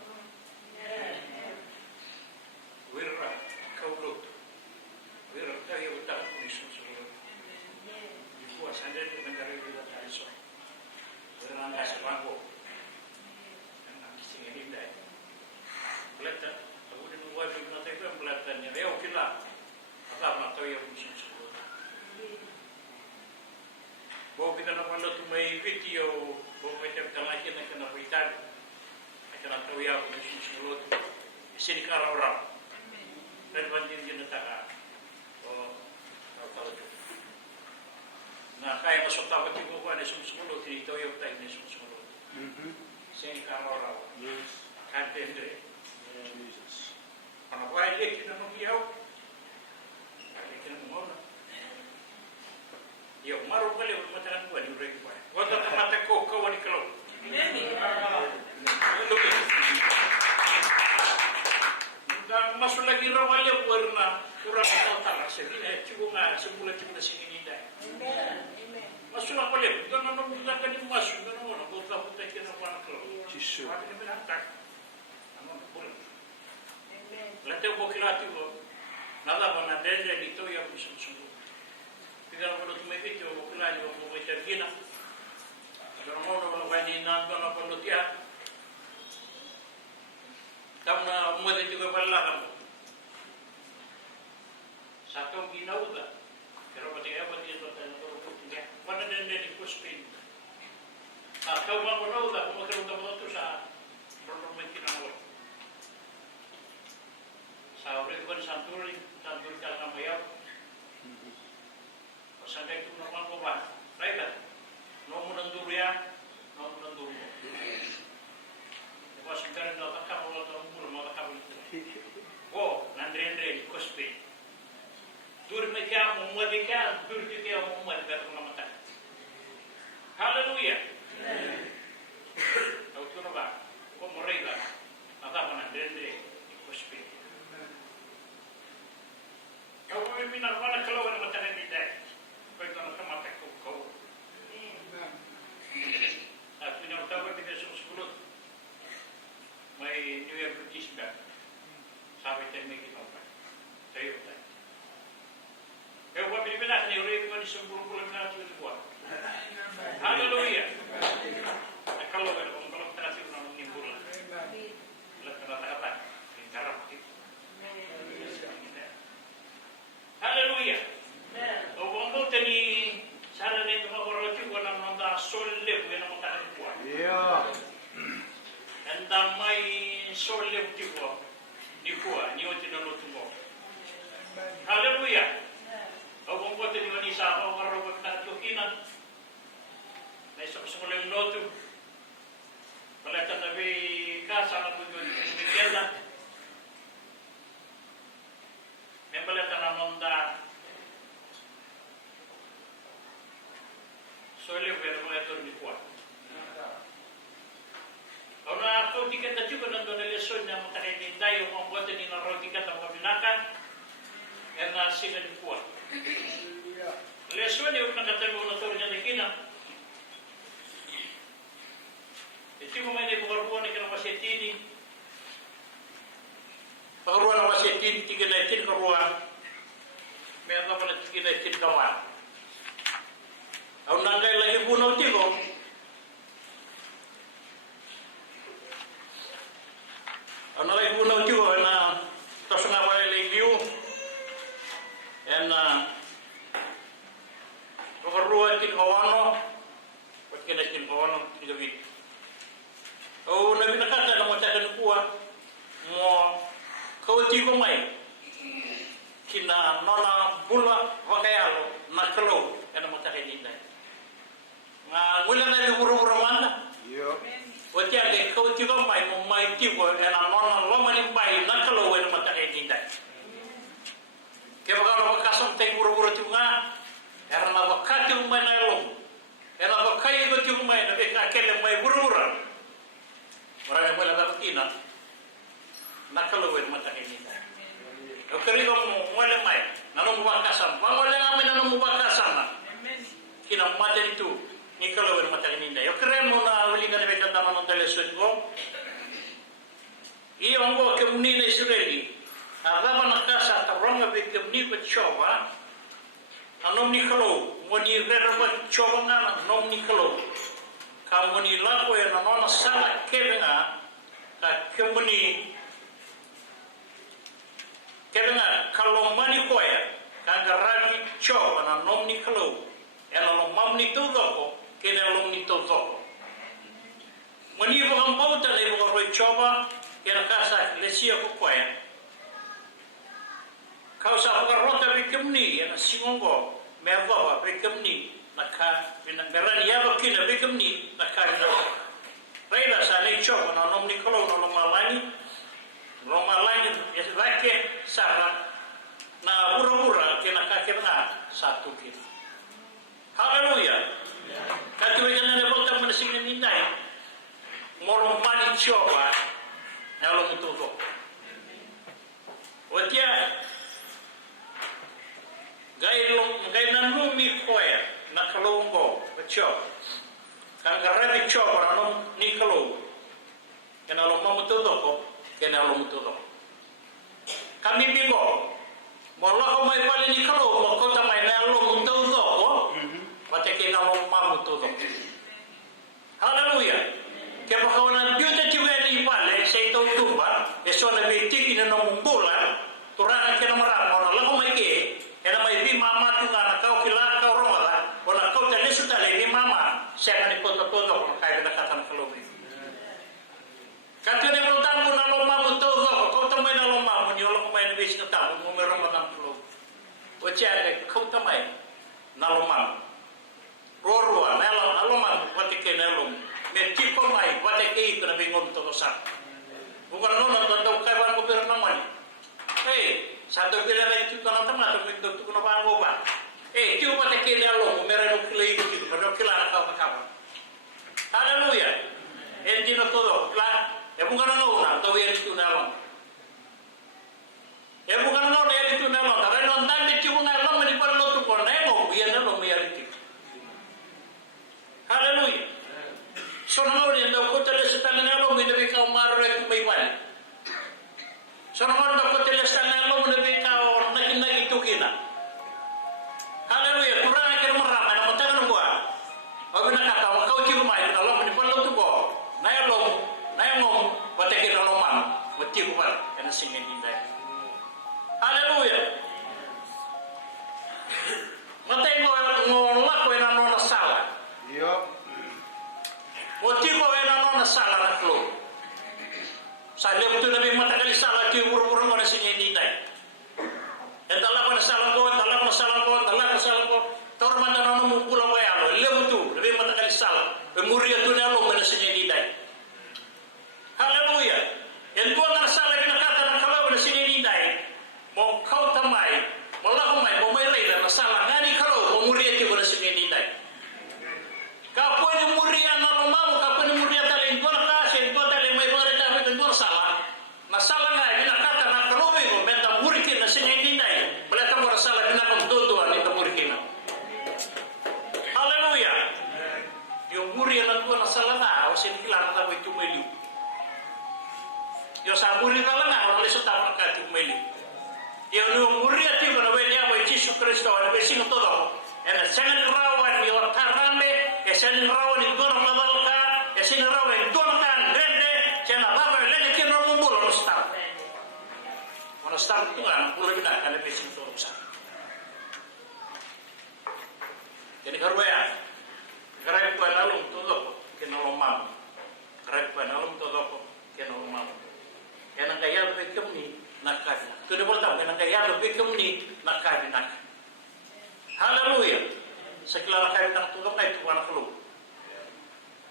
Wirra kaulut. Wirra kaya utang kulisun seluruh. Di kuasa dari negara kita tariso. Wirra ngas bangku. Yang sini hindai. Belakang, aku di luar di mana itu belakangnya, ya oke lah. Apa nak tahu yang musim sebelum. Bawa kita nak pandai tu mai video, bawa kita kita lagi nak kena berita, nak tahu yang musim sebelum. Sini kalau orang, dan banding jenis tak. Oh, kalau tu. Nah, kaya masuk tahu ketika gua ada musim sebelum, tidak tahu yang tak ini musim sebelum. Sini kalau orang, kan tendre. Anak wahai dia kita nak beliau, kita mohon. Ya, maru beliau matakan buat di urang buat. Waktu mata kau ni kalau. Dan masuk lagi rawal yang warna kurang tahu segini cuma sebulan sini dah. Masuk apa lagi? Kita nak menggunakan ini masuk, kita nak buat kita nak kalau. Cisu. Ada yang berangkat. Lateu bokilati wo nada bana dende dito ya musuh. Tidak perlu tu mevito bokilati wo mo tergina. Kalau mau wani na bana perlu dia. Tamna umur itu berlalu. Satu gina udah. Kalau pakai apa dia tu dia. Mana dende di puspin. Atau mau udah mau kalau tu sa perlu mungkin awal. Sahabat itu kan santur dalam mayat. Sampai itu normal kobah, baik kan? Nomor nandur ya, nomor nandur. Lepas sekarang dah tak kau kalau umur mau tak kau itu. Oh, nandre kospe. Dur mereka memudahkan, dur kita memudahkan nama tak. Haleluya. Tahu tu apa? Kau mereka, apa nandre kospe. Kau minar mana kalau orang macam ni dah, kau itu nak mata kau. Aku ni orang tahu kita sepuluh, mai New Year British dah, sampai time kita apa, saya tak. Kau buat bini benar ni orang itu ni sepuluh bulan nak tu buat. Haleluya. Kalau orang terakhir orang nimbul, lepas kata cara kita. Haleluya. Orang tu ni solle buena makanan kuat. Yeah. And damai solle utiwa ni kuat ni oti no tumo. Haleluya. Ako ko tin ni sa ako karobot na tukina. May sukuleng notu. Balatan na bi kasa na ko ni kenda. May balatan na monda. Solle buena makanan ni kuat. Ona kau tiket tadi kan nonton lesson yang mutakin indai yang membuat ini naruh tiket yang membinakan karena sinan kuat. Lesson yang nak kata guna turunnya dekina. Itu memang ini bukan bukan ikan masih tini. Pengaruhan masih tini tiga naikin keruan. Mereka pada tiga naikin kawan. Aku nanggai lagi bunuh tigo. Ano lagi bunuh juga na terus ngawal lagi overruan kin kawano pat kin kawano tigawi oh nabi nakata na mo takan kuwa mo kawti ko mai kina nona bula wakayalo nakalo kana mo takan inday nga wala na buru-buru manda Wati ade kau tiga mai memai tiga ena nona lama ni mai nakalo wen mata edinda. Kaya kalau kasam teng buru-buru tiga, era na wakati umai na long, era wakai itu tiga mai na beka kele mai buru-buru. Orang yang boleh dapat ina, nakalo wen mata edinda. Okeri kamu mulai mai, nanu muba kasam, mulai ngamen nanu muba kasam na. Kina mata itu. Ni kalau bermata ini dah. Yo keren mona uli kan mereka taman untuk lesson go. Ia orang kemuni ni Israeli. Agama nak kasar terang lebih kemuni bercoba. Anom ni kalau moni reda bercoba ngana anom ni kalau. Kamu ni laku yang nona salah kebenga. Kemuni kalau mani koya. Kagarani coba anom ni kalau. Ela mam ni tu doko. Kena long ni toto. Mani bukan pauta le bukan roi coba kena kasa lesia ko koya. Kau sa bukan rota bikem ni yana singongo mewa bikem ni naka berani ya bakina bikem ni naka ina. Rela sa le coba na nom ni kalau na long malani ya rake sara na pura-pura kena kakena satu kita. Haleluya. Katu yang ada boleh menasihkan indai, morong mani coba, kalau mutu. Watia, gay nanumi koya, nakalongo, coba. Kangkarabi coba, nanom ni kalau, kena lomba mutu doko. Kami bingo, mola ko may pali ni kalau, mo kota may nalo mutu doko. Pati kena mamu todo. Haleluya. Kaya bakawanan biuta juga ni pale sa itong tumba, eso na bitik ina na mumbulan, turangan kena maramo na lago may ke, kena may bi mama tunga na kau kila kau romala, o na kau tali sa tali ni mama, siya ka ni todo kung kaya na katan kalubi. Kanto ni mo na lomamu todo, kau tamay na lomamu, ni ulang may nabis na tamo, mumirang matang kalubi. O siya, kau tamay na lomamu. Rorua, nelang aloman, pati ke nelum. Metipo mai, pati ke itu nabi ngom tokosan. Bukan nona tentang kawan ko bernaman. Satu bila lagi tu kana tama tu minto tu kana bang oba. Tiu pati ke nelum, merano kile itu, merano kila kau makawa. Haleluya. Endino todo, la. Bukan nona, tu yang itu nelum. Bukan nona yang itu nelum. Karena nonton di tu nelum ni perlu tu kau nemo, biar nelum biar itu. Haleluya. Sono ni ndo ko tele stanga ngalo mi nabi ka maro rek may wal. Sono ndo ko tele stanga ngalo mi nabi ka nakin itu kina. Haleluya. Kurang ke marama na matagan ko. Obi na ka kau ti rumai na lo ni palo tu ko. Na ngom pati ke lo man. Mati ko pa kana singin inday. Haleluya. Matay mo la ko na no na sala. Yo. O tipo ena na sala na klo. Sa leo tu nabi matakali sala ti uru-uru na singi dai. Entala ko na sala ko, entala ko na sala ko, entala ko sala ko. Tor man na no mupula ko ya. Leo tu nabi matakali sala. Memuria tu na lo na singi dai. Haleluya. En tuan na sala pinakata na kalau na singi dai. Mo kau tamai, mo la ko mai, mo mai rei na sala ngani kalau memuria ti ko na singi dai. Kapoi ni muria na romamu, kapoi ni muria tali tuan kasi, tuan tali mai bare ta mai tuan sala. Na sala ngai bina kata na kalomi ko meta murikin na singa dai. Bala ta mora sala bina ko dodo ani ta murikin. Haleluya. Yo muria na tuan na sala na, o sin kilan ta ko tumeli. Yo sa muria na na, o le sota pa ka tumeli. Yo no muria ti ko na we ya bo Yesu Kristo, na we sing todo. Ena sangat rawan yo tarande. Esan rawan itu orang mabalka, esan rawan itu orang kan gede, cina apa lagi kena mumbul nostal itu kan boleh bina kan mesin tu rusak. Jadi karya, karya penalum tu dok, kena lomam, karya penalum tu dok, kena lomam. Yang kaya lebih kemni nak kaya, tu dia beritahu yang kaya lebih kemni nak kaya nak. Haleluya. Sekelar kaya nak tudok ay tuwa na kalo.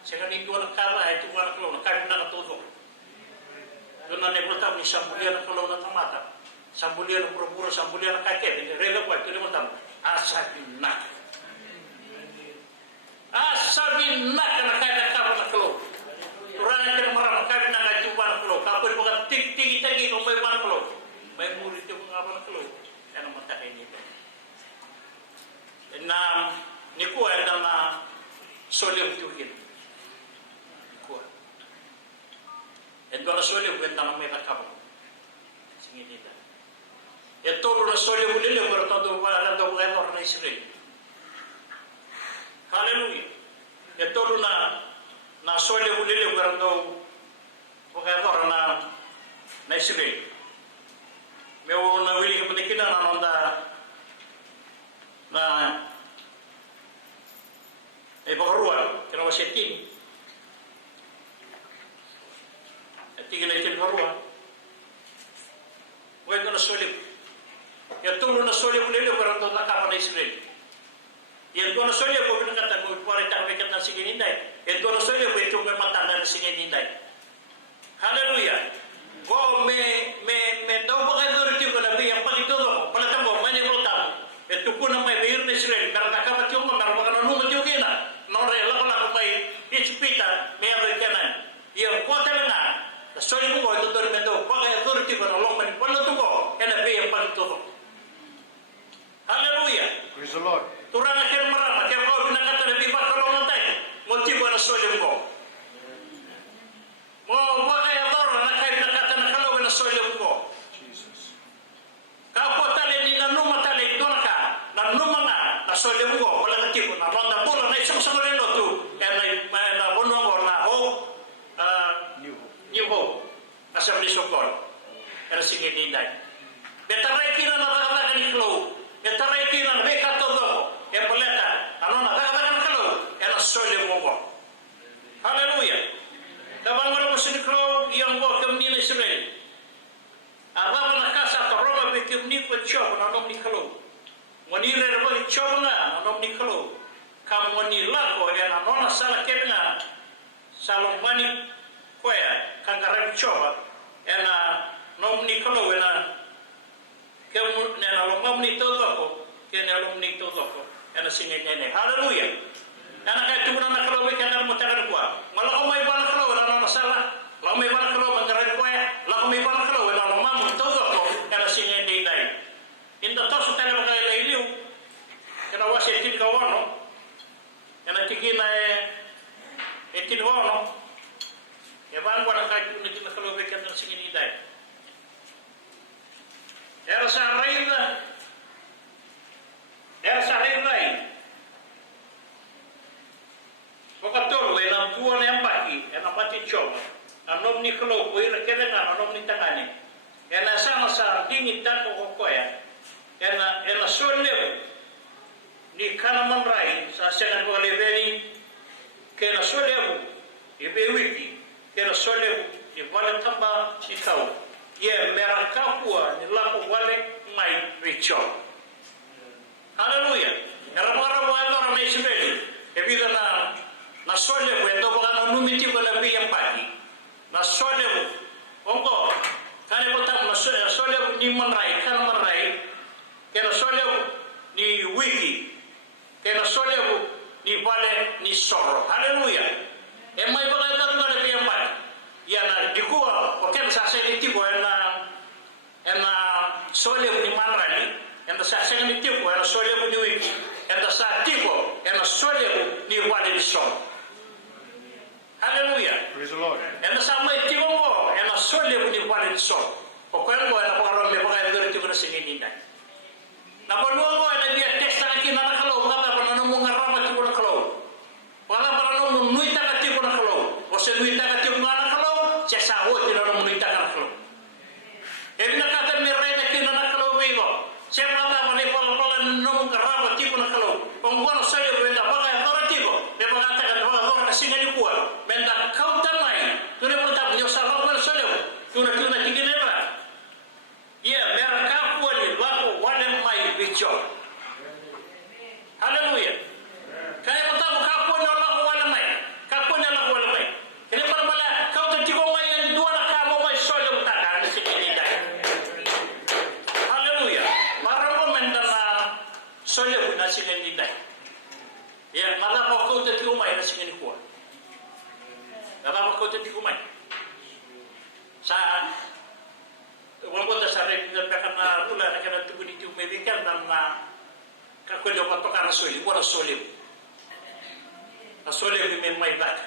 Seka ni tuwa na kala ay tuwa na kalo na kaya nak tudok. Doon na nebultaw ni sambulia na kalo na tamata. Sambulia na puro-puro, sambulia na kakit. Hindi relo po, ito naman tamo. Asabin na. Asabin na ka na kaya nakaro na kalo. Turana ka na marama, kaya na kaya tuwa na kalo. Kapoy mga tig-tigi-tagi kung may mga kalo. May murit yung mga na kalo. Yan ang matakay nito. Na ni kuwa na solim tuhin kuwa endo na solim kwenta na may kakabo singi dita ito na solim ulile pero todo wala daw kay na Israel. Haleluya. Ito na solim ulile pero daw kay na Israel. May una wili ka panikin na onda na ay bakaruan kena wasetin tingin na itin karuan wala na solip ya tulo na solip lilo pero to nakapa na Israel yan to na solip ko pinakata ko pare ta bikat na sige ninday yan to na solip ito may matanda na sige ninday. Haleluya. Go me daw ba kayo dito ko na biyang pagitulo pala tamo mani ko tamo. Itu pun namai bayar Israel, karena kapat cuma karena makan numut juga na, nore lakukan mai ispita, mai Amerikanan, yang kuat lena, soalnya gua itu dari mendo, pakai authority kalau long main, kalau tu gua, kena bayar paling tu. Haleluya. Praise the Lord. Turang akhir merana, kau kau bina kata lebih baik kalau nanti, motif gua soalnya gua. Mau pakai authority, nak kau bina kata nak kalau bina soalnya gua. Kau tali ni nanu matali itu na numanga na soile mo wala na tipo na ronda bola na isang sangolelo tu na bonongo na new hope assembly sokol era sige dinday betaray kina na nakatagan ni flow betaray kina na beka todo e boleta ano na nakatagan kalo era soile mo. Haleluya. Tabang mo si flow yang go kami ni Israel araba na kasa to roba bitim ni ko chob na nom ni kalo Wanire rabo chonga nom ni kalo kam wani lako ya nona sala kenga salong mani koya kangara choba ena nom ni kalo ena kemu nena nom ni todo ko kena nom ni todo ko ena singe nene. Haleluya. Ena kay tuna na kalo we kana mo tagan ko malo may bala kalo ena nona sala lo may bala kalo mangara koya lo may bala kalo ena nom mamu todo ko ena singe nene. Inda to su tele mga ilailiw kena wasi etin kawono kena tigina etin wono ya bang wala kahit kung naging nakalubay ka ng singin iday era sa rin Pokatolo ena buwan yang baki ena bati choba anom ni kalo ko ira kena anom ni tangani ena sama sa dingin tako kokoya ena solew ni kanaman rai sa sengan ko leveni kena solew Ibe wiki, kera sole ni wale tamba itau. Ye merakapua ni laku wale mai richo. Haleluya. Era wala mai sibeli. Ebida na sole kwendo bana numiti bala bi empati. Na sole ongo kane botam na sole ni manrai kan manrai. Kera sole ni wiki. Kera sole ni wale ni soro. Haleluya. Emai bala bala bi empati. Yana dikuwa oken sasa ni tiko ena sole ni manrani ena sasa ni tiko ena sole ni wiki ena sa tiko ena sole ni wale ni so. Haleluya. Praise the Lord. Ena sa mai tiko mo ena sole ni wale ni so. Okwengo ena paro me bagai ngori tiko na singini ndai. Na bolongo ena dia testa kina na kalau ngaba bana no ngarama tiko na kalau. Wala bana no nuita ka tiko na kalau. O se nuita ka tiko na kalau, se sa ho tiko na nuita ka kalau. Ebina kata mirena kina na kalau vivo. Se mata mane pala no ngarama tiko na kalau. Pongwana sai wenda bagai ngora tiko. De bagai ta ka ngora ka singa ni kuat. Menda kau tamai. Tune mo ta yo sa ko sole. Tuna tiginera. Ye meraka kuani wako wale mai bicho. Haleluya. Kaya matamu kakuani Allah wale mai. Kakuani Allah wale mai. Kini bala kau tiko mai yang dua na kamo mai sole utaka sikini dah. Haleluya. Maramo mendana sole una sikini dah. Ya mala kau tiko mai na sikini kuat. Mala kau tiko mai. Sa walaupun dasarnya kita karena pula karena tubuh itu medikan dan kakak dia waktu karena sulit, buat sulit memang mai bak.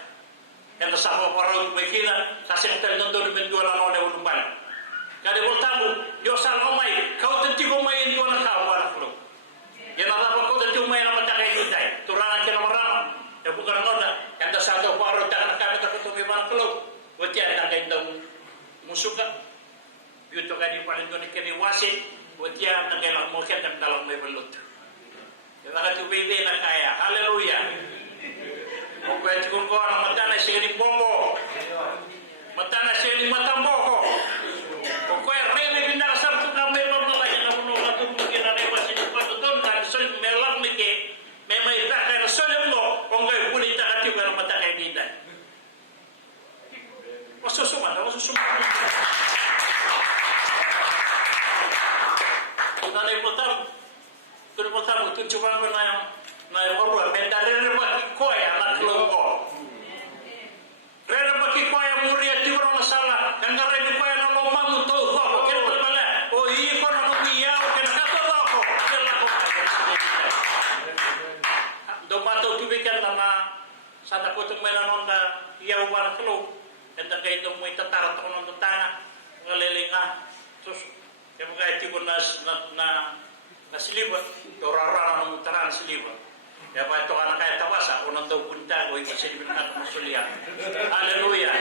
Yang sama orang begina, kasih kita nonton menjual orang orang umpal. Kalau bertamu, yo salmo mai, kau tentu mai itu anak kau anak lu. Yang apa kau tentu mai nama tak itu dai. Turun ke orang, ya bukan orang. Yang satu orang tak kami tak ketemu mana lu. Buat yang tak itu musuhkan. Yuto kani paling doni kani wasit buat dia nagela mungkin dalam may balut. Kaya tu bebe na kaya. Haleluya. Okwet ko ko na matana siya ni Bongo. Matana siya ni Matamboko. Okwet rene binda sartu na may pamlalay na muno na tumugin na newa si Patudon kan sol melang mike. May may takay na sol mo ongay bunita kati ko na matakay dinda. Masusuman. Tuh potam tu cuma na orang benda rere baki koya na kelongko. Rere baki koya muria ti orang masalah. Kan rere baki koya na loma mu tau ko ken bala. O i ko na mugia o ken kato ko. Ken la ko. Do mato tu bikan na sana ko tu mena nonda ia ubar kelo. Enda kay tu mo itatara to non tana. Ngalelinga. Sus. Yang kaya ti ko na silibat, orang-orang mengutaran silibat. Ya pak itu anak kaya tabasa, orang tahu punta, kau ikut sini benar masulian. Haleluya.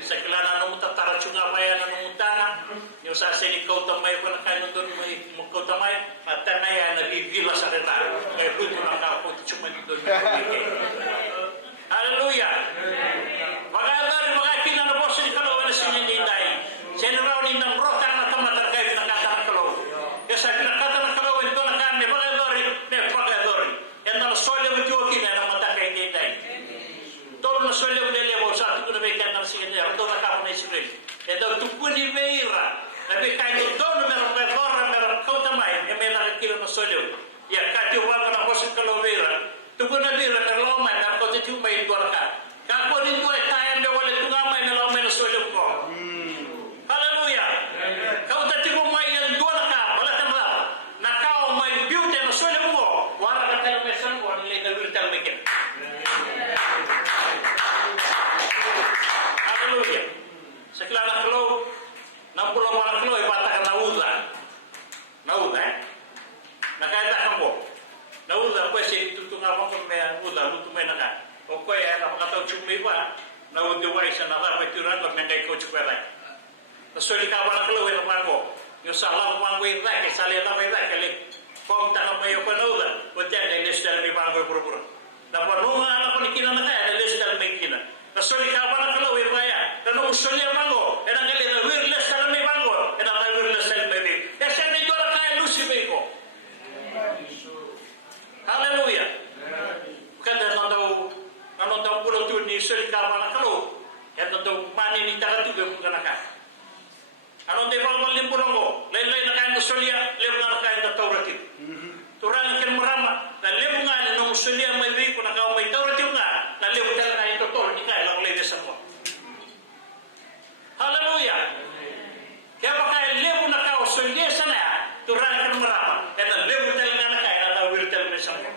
Sekelana nung tatara cunga maya nung utana, yung sa sini kau tamay ko na kaya nung kau tamay, matana ya nagigila sa reta. Kaya puto na kau cuma doon. Haleluya. Mga kinanabos ni kalau na sini ni tay. Sino raw ni nang rotan na tamatar kayo nakatahan kalau. Kasi nakatahan soalnya udah lewo satu kuna bekan nang sini ya untuk nakap na Israel. Ito tukuni meira. Tapi kayo doon merong kau tamay ya mera kilo na soalnya. Ya kati uang na bosin kalau meira. Tukuna meira na lomay na kau tu may dua ka. Kako din ko tayan de wala tungamay na lomay na soalnya ko. Haleluya. Kau tadi ko may yan dua ka wala tamla. Nakao may beauty na soalnya ko. Wala ka tayo mesan ko ni na virtual mekin. Haleluya. Sekelana kalau 60 orang kalau ibatakan nauza. Nakaya kambo. Nauza ko si tutunga mo kung may uza luto may naka. O ko ya napakataw chumi pa. Nauza wa isa na ba turan ko may ko chupera. Tasuli ka wala kalau eno mango. Yo sala mango ira ke sale na ira ke le. Kom ta mo yo panauza. O tiya na lista ni mango puro. Na panunga ala ko ni kina nakaya na lista may kina. Nasoli ka para kalau baya. Dan usuli mango. Ena kali na wireless ka may mango. Ena na wireless sa baby. Esa ni dora kaya lusi beko. Haleluya. Kada nandaw pulau tu ni suli ka para kalau. Ena nandaw mani ni taga tu gam kana ka. Ano te bal bal limpulong ko. Lain-lain na kaya usuli lew na kaya na Taurat. Turang ken marama na lew nga na usuli may beko na ka may Taurat nga. Na lew tal na ito tol ni kaya lang lew sa mo. Haleluya. Kaya baka lew na ka usuli sana turang ken marama. Ena lew tal nga na kaya na wirtal me sa mo.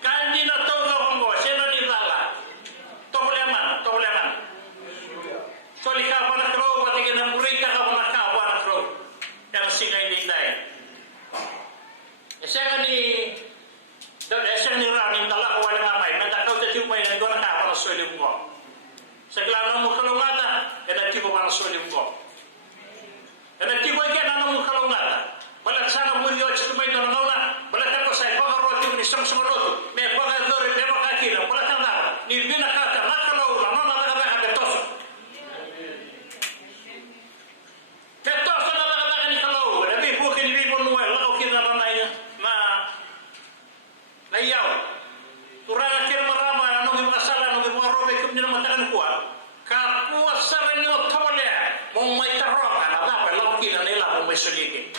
Kandi na tawga ko sino ni bala. Tobleman. Soli ka pa na kro pati ka na murika ka pa na ka pa na kro. Kaya singay ni dai. Esang ni ramin talak wala ngamay. Nagtakaw ta timay na gona ka para soli mo. Sa klano mo kalungata, kada tipo para soli mo. Kada tipo ka na mo kalungata. Balat sana mo yo tumay na ngawna. Balat ko sa pagaro ti ni sang sumarot. Me pagaro me makakila. Balat na ni binakata nakalaw na na tos. Ketos na nakataka ni kalaw. Nabi bukin ni bibon mo la o kina na yaw. Turang kira marama anong masala anong marobe kum ni matakan kuat. Kapua sarenyo tawale. Mong may tarok na dapat la kina nila mo may suligi.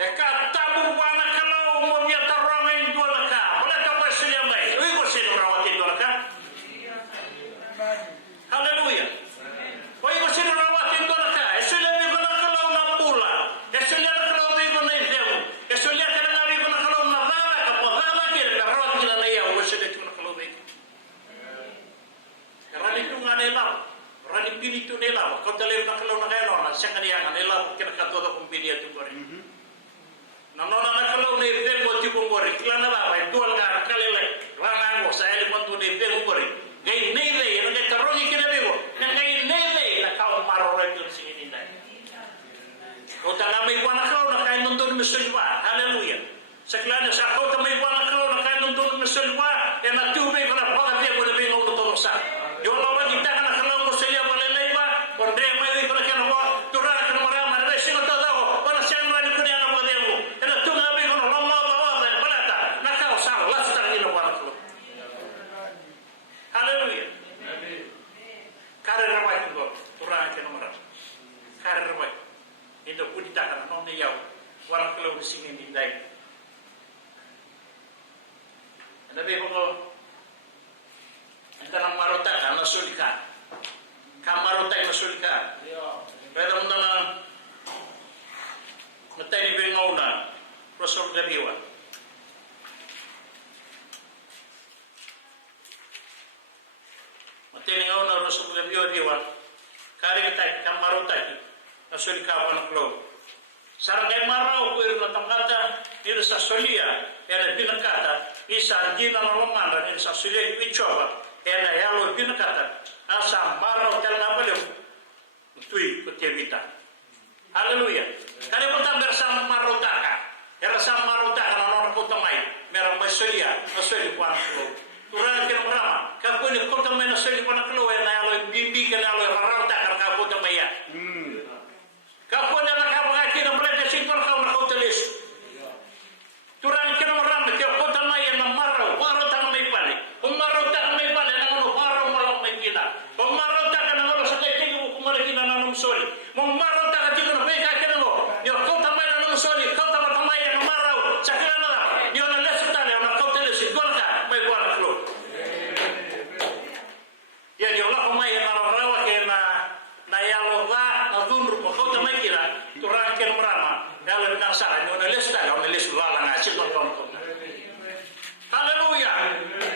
Katabu wana kalau mo biya tarong ay dua ka. Wala ka pa sila may. Uy ko sino rawati dua ka. Haleluya. Uy ko sino rawati dua ka. Sila mi ko na kalau na pula. Sila na kalau mi ko na idem. Sila ka na mi ko na kalau na dala ka po dala kira ka rawati na iya o sila ko na kalau mi. Rani tu nga nila. Rani pini tu nila. Kau talew na kalau na kaya na siya kaniya nga nila kira ka todo kung biniya tu gore. Nanona na kalau ni bengo ti bongori klana ba ba dual ga kalele rangango sa ele pantu ni bengo bori gai nele na ga tarongi kina bengo na gai nele na kau maro ra jun singin indai ko tana mai wana kau na kai nonton mesulwa haleluya seklana sa ko tamai wana kau na kai nonton mesulwa e na tu be kona ba be ko be ngau to sa yo la ba kita kana kalau ko selia ba lele ba por de mai ko kana ba tura kana mara mara singo to dago para siang ra ni kunia na ba dengo haleluya. Kare rabai ko turang ke nomor. Kare rabai. Itu pun ditakan non dia warang kalau di sini dindai. Ada be ko antara marota kana sulika. Kamarota kana sulika. Pero ndana matani be ngauna. Rasul gabiwa. Matini ngauna rasul gabiwa diwa. Kari kita kamarota ki. Rasul ka pa na klo. Sarangay marau ko na tangkata ni sa solia era pinakata isa dina na romanda ni sa solia ichoba era yalo pinakata asa marau tel na bale tui kutevita. Haleluya. Kali putar bersama marau taka. Era sa marau taka na nona ko tamay. Merong may solia, na solia ko ang klo. Turang kina marama. Kapag ni ko tamay na solia ko na klo na yalo bimbi ka na yalo rarau taka ka ko tamay. Kapag na nakabagaki ng brete singkol ka na kautelis. Turang kina marama kaya ko tamay na marau. Marau taka may pali. Kung marau taka may pali na ano marau malak may kita. Kung marau taka na ano sa kaitin mo kumalaki na nanong soli. Kung marau taka tiko na may kakina mo. Yung ko tamay na nanong soli. Kau tamay na marau. Sa kina na lang. Yung na leso tali. Yung na kautelis. Gol ka. May buwan na klo. Yan yung lang kumay na rawa kaya na yalo ka. Na dunro mo. Kau tamay kira. Turang kina marama. Yalo na sa akin. Yung na leso tali. Yung na leso lala nga. Sito ka mo. Haleluya.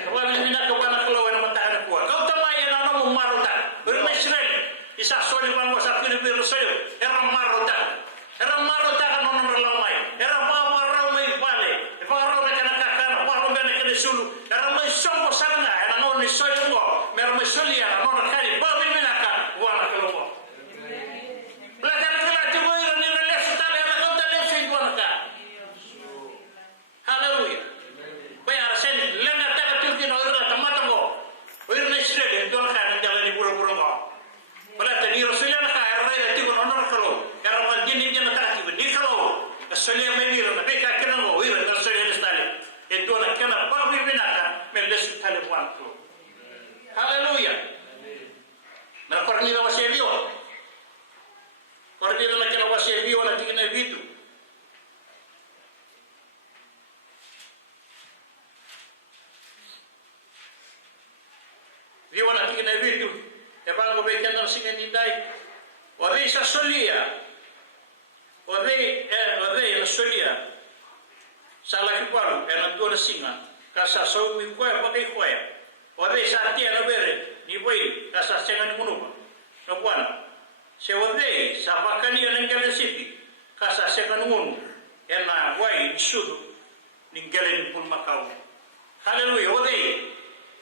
Kapag minagawa na klo. Yung matakan na kuha. Kau tamay na ano mo marutan. Pero may Israel. Isa soli mo sa Pilipino sa'yo. Erang marutan. Erang marutan ka nung nalamay. Erang pangaraw may bali. Pangaraw na kanakakana. Pangaraw na kanisulu. Erang may songko sana nga. Erang mo ni soy mo. Merang may soli yan. Ano na kani. Babi minaka. Buwan na kalo mo. Belajar kelati mo yun. Nireles tali. Erang kau tali. Sing buwan ka. Haleluya. Bayar sen. Lenga taga turki na ura. Tamatang mo. Viwana tingina vitu. Ebango bekenda singa nindai. Ore sa solia. Ore na solia. Sala kiparu ena dua singa. Kasa sau mi koe pakai koe. Ore sa tia na bere ni boy kasa senga ni munupa. No buana. Se ore sa pakani na ngale sipi. Kasa senga ni munu. Ena wai sudu ni ngale ni pun makau. Haleluya.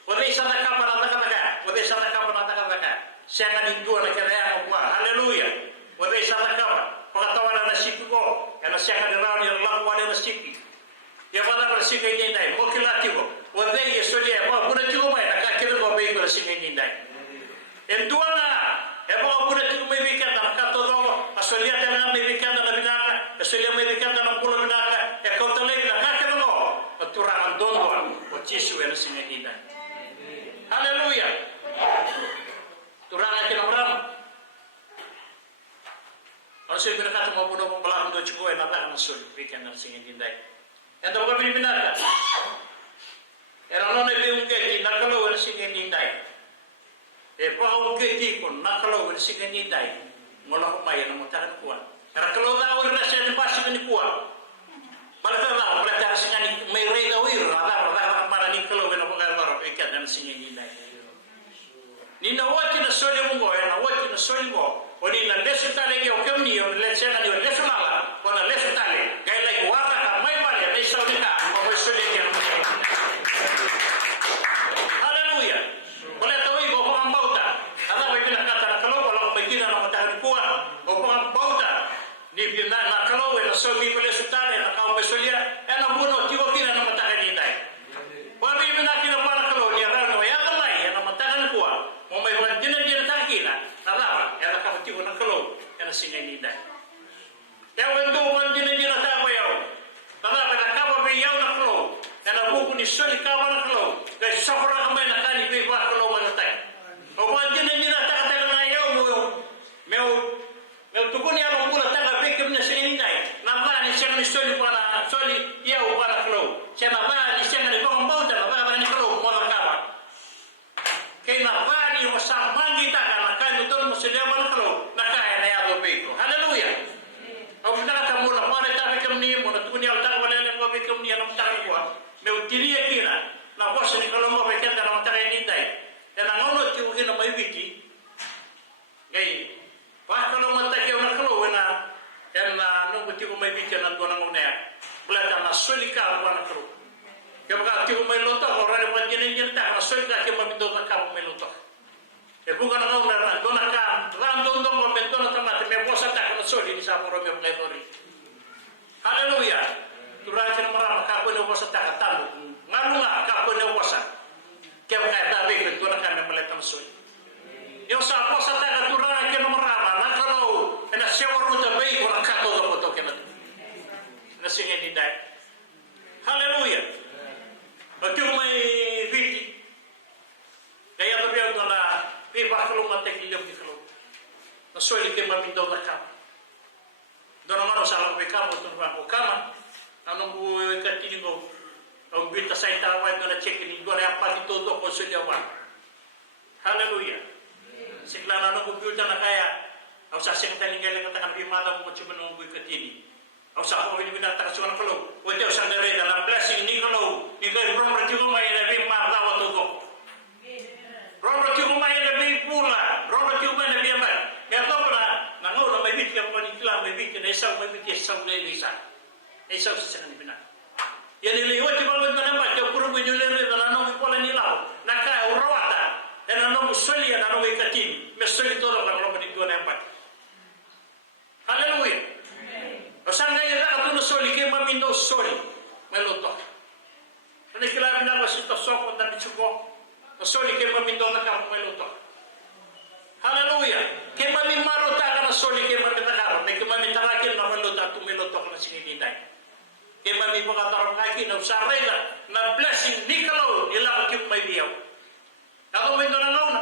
Ore sa na kapa na taka. Ore sa na kapa na taka. Senga ni dua na kaya ko. Haleluya. Ore sa na kapa. Pagatawana na sipi ko. Ena senga ni rauni Allah wale na sipi. Ya pada bersihkan ini nai, mungkin lagi ko. Wadai ya solia, mau buat juga mai, nak kira ko baik bersihkan ini nai. Entua na, mau buat juga mai bikin, nak kata dong, solia dengan mai bikin dalam binaka, solia mai bikin dalam pulau binaka, kau terlebih nak kira ko. Turangan dong, Yesus bersihkan ini nai. Haleluya. Turangan kita beram. Kalau saya berkata mau buat pembelahan untuk cukup, nak nak masuk bikin bersihkan ini nai. Yang tahu kami benar. Era non è un che nakalo wala singa nindai. Pao che pun nakalo wala singa nindai. Mola ko mai na mutaran kuan. Era kalau da ur rasa ni pasi ni kuan. Malata da malata singa ni mai rei da ur da para ni kalau wala ko ngalo ikat dan singa nindai. Ni na wati na sole mungo na wati na sole mo. Oni na lesu tale ke o kemni o lesu na ni lesu mala. Ona lesu tale. Gai lai wara ka mai male nei saudika. Mo sole ke no. Haleluya. Boleh tahu ibu orang bauta. Ada bagi nak kata kalau bagi nak matahari kuat. Orang bauta. Ni bina nak kalau na sobi boleh sutale na kau besolia. Na buno tigo kina na matahari dai. Bagi bina kina para kalau ni rano ya Allah na matahari kuat. Mo mai wajina dia tak kina. Nada. Ya kau tigo na kalau na singa ni dai. Ya wendo wajina dia tak bayau. Nada pada kau bayau na kalau. Na buku ni soli kau na kalau. Kaya safra kamay na kani kay ba ko lawan tay. O ba din ni na ta ta na yo meu tukuni alo mula ta ga bekem na sini dai. Na ba ni siya ni soli para soli ya o para flow. Siya na ba ni siya ni ko mbauta na ba ni flow mo na ka. Kay na ba ni o sa mangi ta na ka no to mo siya para flow. Na ka na ya do beko. Haleluya. O na ta mo na para ta bekem ni mo na tukuni alo ta wala na ko bekem ni na ta ko. Meu tiria kira. Na bosa ni kalau mau bikin dalam antara ini dai, dan ngono tu kita mai wiki, gay, pak kalau mata kita nak keluar na, dan nunggu tu mai wiki na dua nunggu na, belajar na solika apa nak keluar, kita tu mai lotok orang yang jenis tak na solika kita mai minta nak mai lotok, bukan nunggu na dona kan, random dong orang bentuk na tamat, me bosa tak na soli ni sama orang yang pelajari, haleluya, turun kita merana kau ni bosa tak katamu. Ngalunga ka ko na wasa ke ka tabi ko na kan maletam soy yo sa posa ta ka turana ke no marama na kalau na siya waru ta bay ko ka to do to ke na singa ni dai haleluya bakyo may viti kaya to biya to na bi baklo matek ilog di kalo na soy ke mamindo na ka do na maro sa ko ka mo to ba ko kama anong buo ka tilingo. Ang bita sa itawad na check ni Dore apa dito do konsulyawan. Haleluya. Sigla na no computer na kaya au sa sing talingal ng takan bimada mo chibo no buy katini. Au sa ko ni binata ka sa kalo. Wete sa gare na blessing ni kalo. Ni kay from ratigo may na bimada wa to go. From ratigo may na bipula. From ratigo may na biyaman. Kaya to na nangaw na may bit ka pa ni kila may bit na isa may bit sa na isa. Isa sa ni binata. Yan iliwat di bawah mana macam jauh kurang menyulir dan anong ikola nilaw nakaya urawata dan anong soli dan anong ikatin mesoli todo kan lo menituan empat. Haleluya. Osanga ira atu soli ke mamindo soli meloto. Ani kila bina basito soko dan bicuko soli ke mamindo nakam meloto. Haleluya. Ke mamimaro ta kana soli ke mamitakaron ke mamitarakin na meloto tu meloto kana sinidai. Kaya may mga tarong kaki na usaray na blessing ni kalau nila ang may biyaw. Ako may ito na nauna.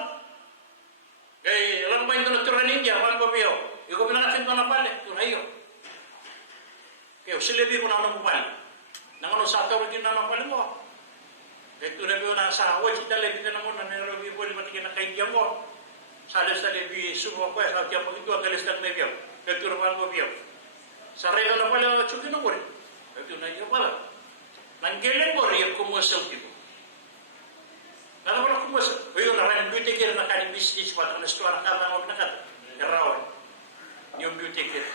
Kaya lang may ito na turan India, mga biyaw. Ikaw pinangasin ito na pala, tunayo. Kaya usilabi ko na nang pala. Nang ano sa tawag din na nang pala mo. Ito na po na sa awat, kita lagi ka naman, nangyari po di matikin na kaindiyan mo. Salas na lebi, sumo ko, sa kaya pag ito, agalis na may biyaw. Ito naman mo biyaw. Sa rela na pala, tsukin na ko rin. Ito na iyo pala. Nanggiling mo rin, kumusal tipo. Nala wala kumusal. O yun, naran beauty care na kaning business, pati na stuwa na kata mo pinakat. Karawan. Yung beauty care.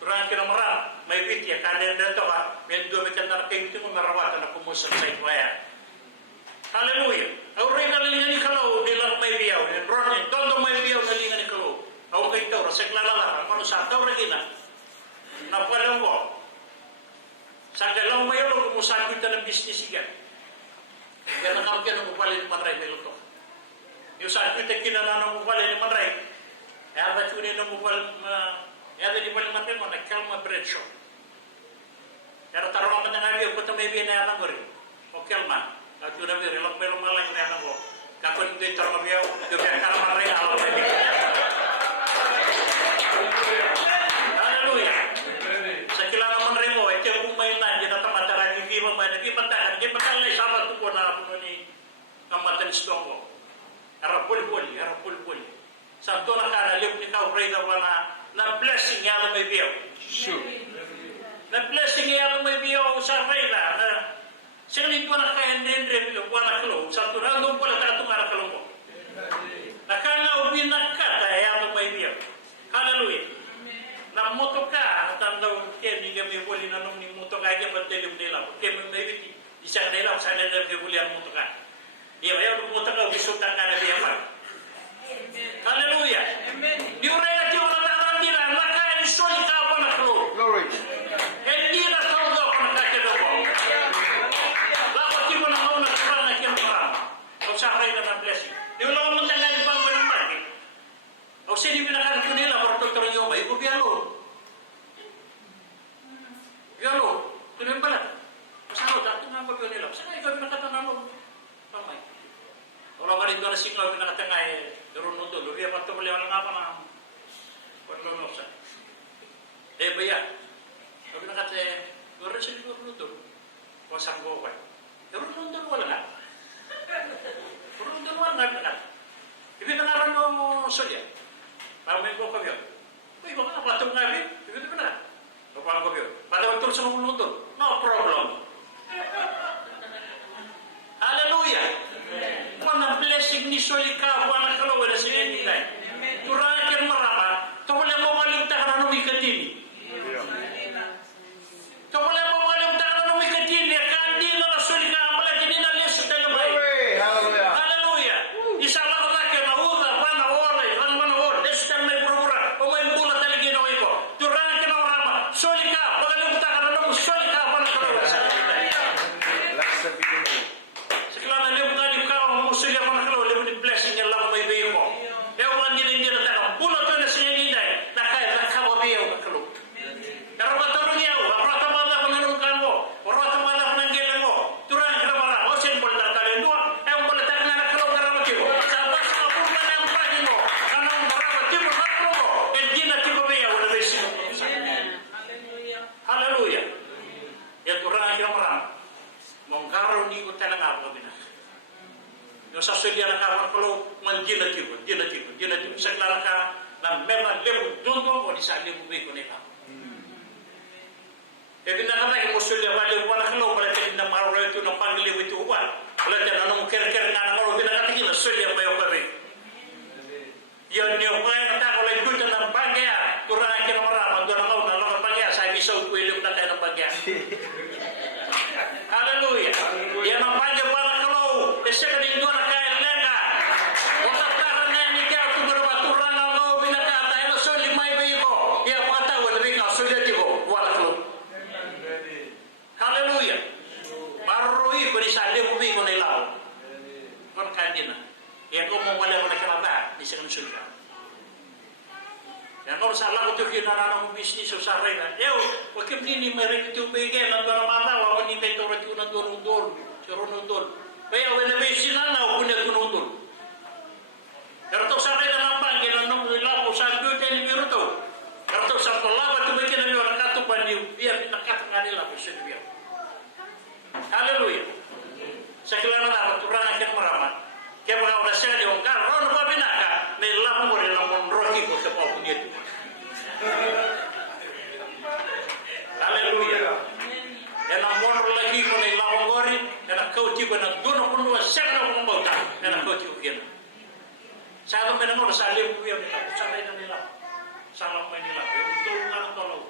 Turang ka na marang, may beauty, kanin na ito ka, may dumitan na kayo ito mo marawatan na kumusal sa ikwaya. Hallelujah. Auray na lingan ni Kalau, nilang may biyaw. Ronin, todo may biyaw na lingan ni Kalau. Ako kay Taura, sa klalala, ano sa Taura gina. Napalang ko. Sa galaw may ulo, kumusakit na ng business ikan. Kaya nakakyan ang upalin ni Manray may luto. Yung sakit na kinananang upalin ni Manray, kaya ba't yun yung upalin, kaya din upalin natin mo, nagkalma bread shop. Kaya tarong naman nga biyaw, kung may biyaw na yalang ko rin. O kalma. At yun na biyaw, ilang melong malang na yalang ko. Kapag hindi tarong biyaw, yung kalma rin, alam na biyaw. Hallelujah. Sa kilala man rin mo, ito yung kumain na, hindi na tamatara, hindi mo man, hindi matakan, hindi matakan na isama ito po na puno ni kamatanis doon ko. Harapul-puli. Sa ito na ka, nalip ni Kao, pray daw na blessing yan may biyaw. Sure. Na blessing yan may biyaw sa Reyna, na siya nito na kaya hindi buwan na kalo, sa ito na doon pala takatong arakalo mo. Nakangawin na ka, kaya may biyaw. Hallelujah. Na moto ka, tandaw kaya hindi kami huli na nung moto ka, kaya ba't tayo nila? Kaya may biti, isang nila, sa nila huli ang moto ka. Iya, ayaw moto ka, isutan ka na biya pa. Hallelujah. Di uray na tiyo na naran nila, naka-insoli ka ako na klo. Glory. Hindi na saudo ako nakakilo ko. Bakit di mo na mauna sa parang nakinumarama? Kung sa akin na ng blessing. Di mo lang mo tangan ibang walang bagay. O sini pinakalit ko nila, para tutuloy nyo ba? Ipo biyalo. Biyalo. Tuloy pala. Masalo, dati nga ba nila? Saan nga ikaw pinakatanalo? Pamay. Kalau ka rin doon na singlaw, pinakatangay, durun doon. Luria pa ito, maliwan nga pa na. Paglunog sa. Baya. Sabi na kasi, durun sila durun doon. O sanggo ko. Durun doon wala nga. Durun doon wala nga. Ibig na nga rin mo solya. Pamay ko kami yun. Uy, baka napatong nga rin. Ibig na na. Pagpapang kami yun. Pada waktu sa mga doon. No problem. Hallelujah. Wana blessing ni Solika, wana kalawa na siya nilay. Turang kaya marama, tawala mo malimta ka na numikatini. Tawala mo malimta ka na numikatini, kandi na Solika, pala kininalis sa talabay. Hallelujah. Hallelujah. Isa lang na kaya mahuda, panahore, deskan may purura, o may bulat talaga ginawa ko. Turang kaya marama, Solika, magalimta ka na nung Solika, wana kalawa sa nilay. Let's begin. Sekarang dia bukan di kau musuh yang mana kalau dia beri blessing yang lama mai bayi ko. Dia orang dia datang bulan tu nasi ni dah. Nak kaya nak kau bayi orang kalau. Kalau kau turun dia, orang tu mana menurun kamu, orang tu mana menanggil kamu. Turun kita mana? Osin boleh tak kalian dua, boleh tak nak kalau kerana kau. Sampai sama pun mana yang pergi mo. Karena orang tu nak kalau. Dia nak tiba bayi orang besi. Hallelujah. Ya Tuhan yang orang. Mengkarau ni ko talaga ako bina. Yung sa sulya na kawan ko manjinatibo. Sa klaro ka na memang lebu dondo o di sa lebu ko nila. E binakatay mo sulya bali wala kalo wala tin na maro ito ng pangliw ito uwan. Wala din anong ker-ker na maro binakatay na sulya pa yung kami. Yan yung kaya natako lang dito ng pagya. Turang kinamara doon ako na lokal pagya sa isaw ko ilong na tayo ng pagya. Hallelujah. Yang mempanjang para kalau besok di luar kaya lega. Otak karena ni kau tu berbaturang kau bila kata itu soli mai bego. Ya kata lebih kau sudah tibo wala kalau. Hallelujah. Maroi berisale bumi ko nilaw. Kon kadina. Ya kau mau wala wala kenapa di sana surga. Yang kalau salah untuk kinarana mo bisnis o sa reyna. Wakil nini meron ito bigay ng baramata, wawan ni may turat yun ang dunundol. Si Runundol. Kaya wala may sinana o kunya dunundol. Pero ito sa reyna ng bang, ginanong nila po sa beauty ni Biro to. Pero ito sa palabat, tumigil na niyo, nakatupan niyo, biya, nakatupan nila po sa niyo. Hallelujah. Sa kilala na kau tiba nak dono pun siapa nak mau tak nak kau tiba kian saya tu memang orang salim kuya ni tak sampai dan nilai salam main nilai betul nak tolong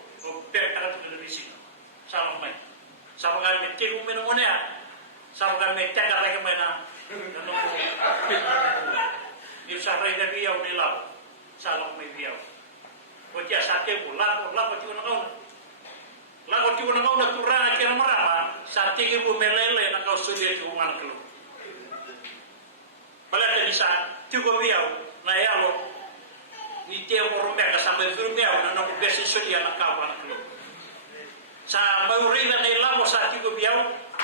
pek tak tu dari sini salam main sama kami tiru minum mana ya sama kami tiada lagi mana ni sampai dari biau nilai salam main biau Wajah sate pula kau tiba nak kau lagu tiba nak kau nak turun kira marah sate ibu melele nak kau sulit tu mana kelu balik dari sana tiga biau na yalo ni tiap orang mereka sampai berbiau na nak besi sulit nak kau mana kelu sa mauri na lagu sate tiga biau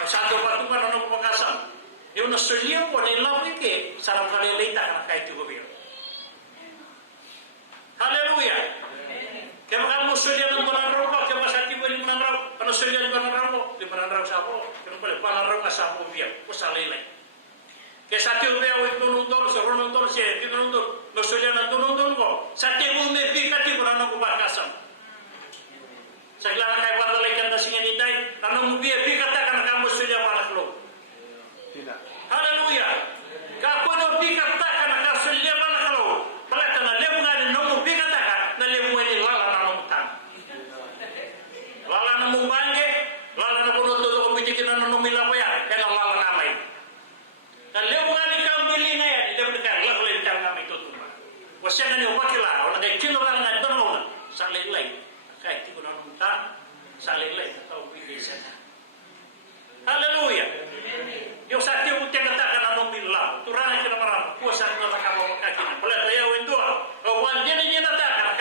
satu batu mana nak pakasam dia nak sulit pun lagu ini salam kali letak nak kait tiga biau haleluya kaya kamu sulit nak berangkat kaya sate boleh berangkat kalau sulit berangkat di berangkat siapa kalau boleh berangkat siapa biar usalai lagi kaya sate biau itu nonton seorang nonton saya itu nonton no sulit nak nonton kok sate boleh berangkat berangkat pakasam segala kaya pada lagi kan singa nidai karena biar berangkat kan kamu sulit mana kalau Tidak. haleluya kamu no berangkat kan kamu sulit mana kalau balik karena dia bukan nombor berangkat na lemu ini lala na nomutang lala na mumbange lala na puno todo ko bitin na nomila ko ya kaya lala na may na lemu nga ni kambili na yan lemu ka lala le tang na may tutuma wasya na ni wakila ona de kino lang na dono sa lelay kay ti ko na nomutang sa lelay tao bigisa na haleluya yo sa ti ko tega ta na nomila turana kina maram kuasa na makamo makakina pala tayo indua o wan dini ni na ta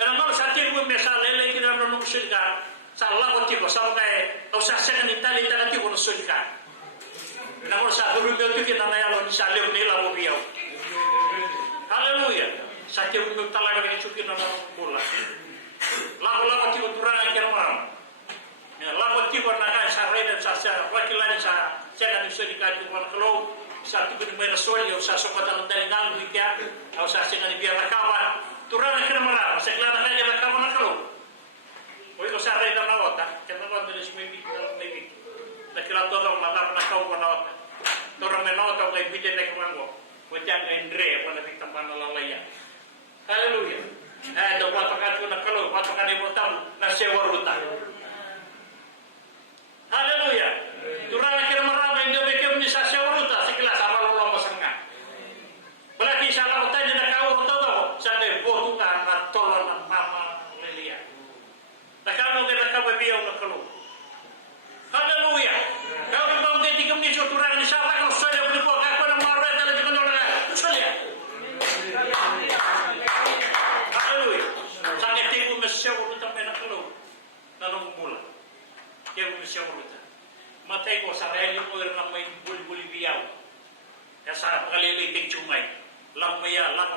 karena kalau saat itu misalnya lele kita nonton surga, salah kau tiba sampai kau saksikan Itali nanti kau surga. Karena kalau saat itu itu kita nanya lo misalnya ni lalu biau. Haleluya. Saat itu kita lagi cuci nonton bola. Lalu tiba turun akhir malam. Lalu tiba nak sarai dan saksikan wakilan saya nak surga itu kalau satu benar-benar solid, saya suka dalam dari nanggung dia, kau saksikan biar kawan. Turun akhir malam, sekelar nak jalan kamu nak kalau, boleh kau sarai dalam awak, kerana kau dari semua bit dalam lebih, nak kira tu orang malam nak kau pun awak, orang menawat kau kau bijen nak manggo, wajah Andre pun nak tambah lalaya, haleluya, doa pakai tu nak kalau, pakai ibu tamu, nak sewa ruta, haleluya, turun akhir malam yang dia bikin bisa sewa ruta, sekelas apa lolong pasangkan, berarti salah utang nak kau ruta sampai bohongan tolong mama lelia. Tak kamu kena kau biau nak keluar. Haleluya. Kau memang dia tiga minit turun di sana kau sudah berbuat aku nak marah dalam juga orang. Sudah. Haleluya. Sangat tipu mesya untuk sampai nak keluar. Lalu mula. Dia mesya untuk. Mata aku sampai ni orang ramai buli biau. Ya saya pengalih tinggi cumai. Lamaya lang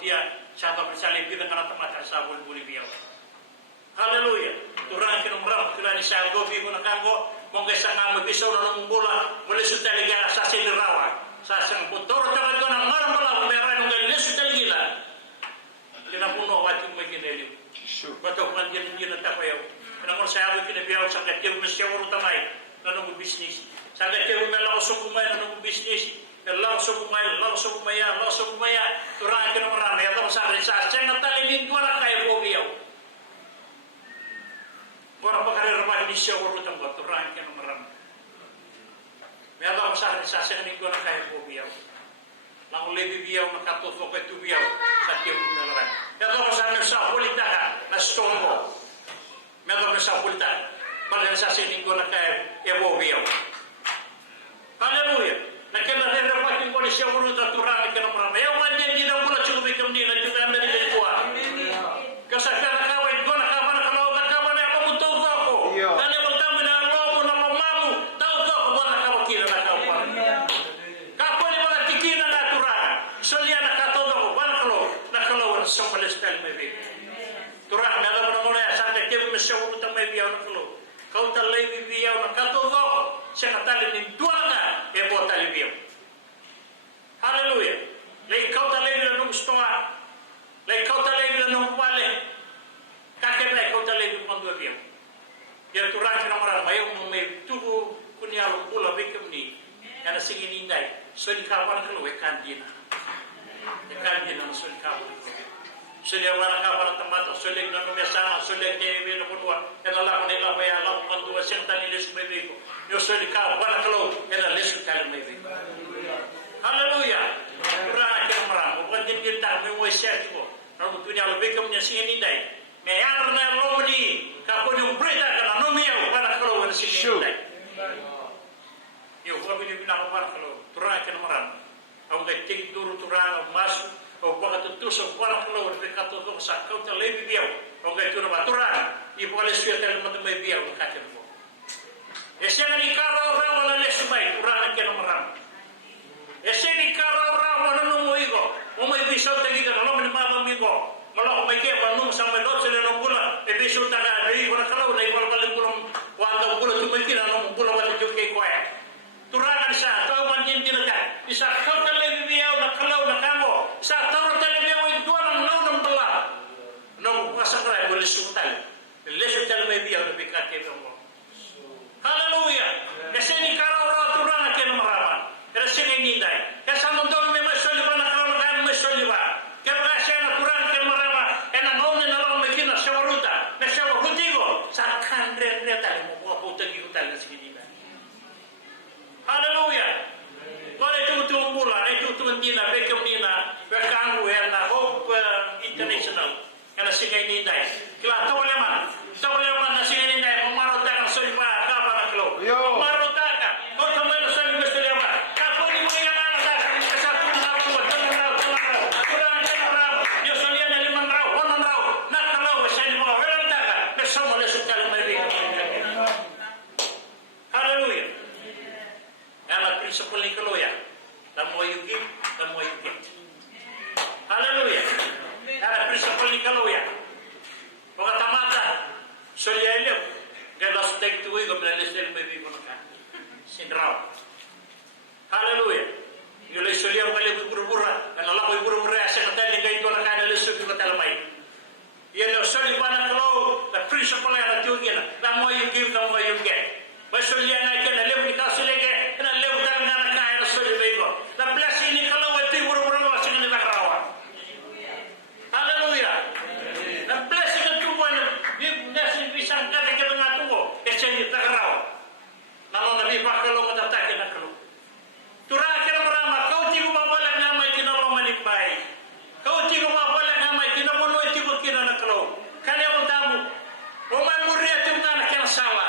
dia siapa bersalib kita kena tempat sabul buli biau. Haleluya. Turang kena merang kena ni saya gobi guna kanggo monggo sangat bisa nang bola boleh sudah liga asasi dirawan. Sasang putor tawa guna marang bola merah nang le sudah liga. Kena puno wati megine li. Bato kan dia tak payah. Kena ngor saya kena biau sangat dia mesti orang tamai nang bisnis. Sangat dia melawan sukumai nang bisnis. langsung maya turang kena meram ya tahu saya jangan tali lingkuan kayak bobiau orang pakar rumah di Syawur tempat turang kena meram ya tahu saya jangan lingkuan kayak bobiau lalu lebih biau makato fokus tu biau sakit menelan ya tahu saya mesah politik nastombo ya tahu mesah politik malah saya lingkuan kayak bobiau haleluya. Nakena renda pati ko ni siya muna taturang ka ng marami. Yung manyan di na mula chumbi kamni na juga ang dari kuwa. Kasi kaya nakawin ko nakama na ako mutog ako. Kani mo tamo na lomo na mamamu tao ko ba nakawakira na kawa. Kapo ni mga tikina na turang. Solya nakatodo ko ba nakalawan sa palestal may bi. Turang na naman mo na sa kaya mo siya muna may biyaw na kalo. Kau talay biyaw na katodo siya katali ni duwanga ebo talibiyam. Haleluya. Lei kau talay bila nung stoa. Lei kau talay bila nung wale. Kakek lei kau talay bila nung biyam. Dia turang kena marah mayong may tubu kunyalo bula bekem ni kana singin indai soli kawan kalau kandina soli kawan soli awara kawan tempat soli na mesa soli de no kodwa ela la ne la baya la kan dua sentani lesu bebeko yo soli kawan kalau ela lesu kali bebeko haleluya kurang ke marang bukan kita me mo sertiko na kunyalo bekem ni singin indai me yarna lomni ka ko yung breda kana no miau para kalau singin indai yo ko bini bina para kalau turang ke marang au ga tik duru turang mas o ko ka tu so para kalau de ka to sa ka ta lebi biau o ga tu na turang i po le suya tel mo me biau ka ke mo ese ni karo ra wala le sumai turang ke marang ese ni karo ra wala no mo igo o mai biso te gi ka no me ma mi go malo mai ke pa no sa me lo se le no bula e biso ta ga ri ko kalau dai ko le bula wanda bula tu me kira no bula wala ju ke ko ya turangan sa tao manjin dinakan isa kau tele biau na kalau na kango sa tao tele biau itu orang nang telah no pasakra boleh sultan le sultan me biau lebih kate mo haleluya kesini karo ro turangan ke marama kesini ni dai kesano don me masoli bana kalau kan masoli ba ke kasena turangan ke marama ena ngone na lo me kina shawaruta na shawarutigo sa kan re tal mo ko tagi utal sini haleluya kole tu mula itu nina bekem nina berkangu na hope international kana singai ni dai kila tole man na singai ni dai maro ta so pa ka para klo maro ta ka ko to me so ni mesto lema ka ko ni mo yana na ta ka sa tu na ko ta na yo so ni na liman rao wonon rao na kalo sa ni mo wala ta ka me so mo le so kala me haleluya ana principle ni kaloya the more you give the more you get haleluya ana principle ni kaloya boka tamata solia ele gala stek tu go mele sel baby ko ka sindraw haleluya yo le solia ngale buru-bura ana la buru-bura asa kata ni gai to na kana le suki ko talmai yelo soli bana kalo the principle ana tu gina the more you give the more you get basolia na kana le ni ka solege na le utar na na ka soli bego the blessing ni kalo wati buru-bura wa singin na rawa haleluya the blessing tu one give blessing bisang ka ke na tu ese ni ta rawa na no na bi pa kalo ngata ta ke na kalo tura ke marama kau ti ko mabala na mai kina lo manipai kau ti ko mabala na mai kina mo no ti ko kina na kalo kale mo tamu o man muria tu na na kana sala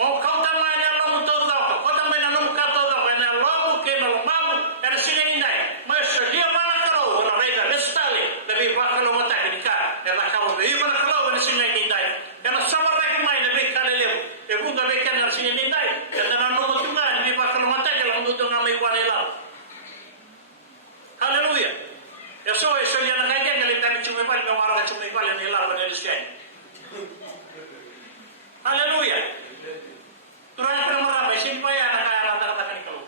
o kau tamanya lo mo to da ko tamanya no ka to da na lo mo ke na lo mamu era sine indai mas dia mana kalo na rega lestale da bi pa kalo mata ni ka era kalo bi mana kalo na sine indai era sama rek mai na bi kale le e bu ga be kan na sine indai da na no mo tu na bi pa kalo mata ke lo do ngamai kwa le la haleluya ya so e so dia na ka ke le tan chume pa me wara chume pa le la ba le sien haleluya turang ke marama sin pa ya na ka ala ta ni kalau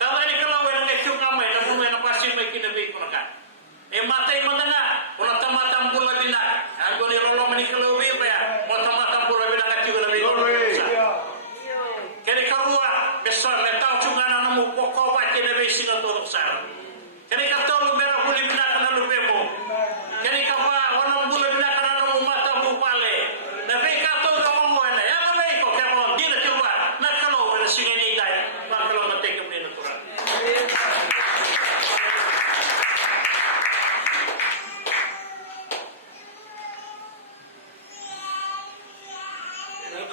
kalau ni kalau yang ke chung amai na bume na pasti mai kina be ko ka e matai madana ona tamatam pula dina ago ni rolo mani kalau be pa ya mo tamatam pula bina ka tigo na be kene karua besar le tau chungana na mo poko pa kene be singa to sar kene ka to lu mera puli bina kana lu be mo kene ka pa wana bula bina kana na mo mata mo pale na be ka to ka mo na ya na be ko ka mo dina tiwa na kalo na singa ni dai na kalo na take me na tura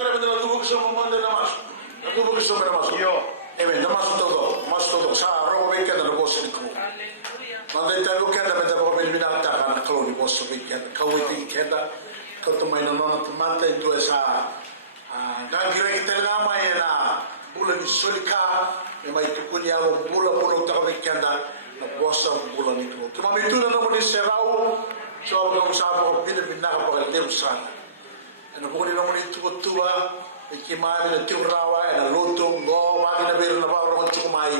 Kalau betul tu bukan semua mana namas, tu bukan semua namas. Yo, namas todo. Sa roh weekend na bos ni ko. Mandai tayo kaya na ko binata kan kalau ni bos weekend. Kau weekend kau tu main nona mata itu sa gagire kita nama ya na bulan solika, memang itu kunya bulan tak weekend na bos bulan itu. Cuma itu na mo ni serau, so kung sabo binabina ka pa kalde usana. Ano po nila mo ni tuwa ikimami na tiurawa na luto go wagi na biro na bawro mo tukumai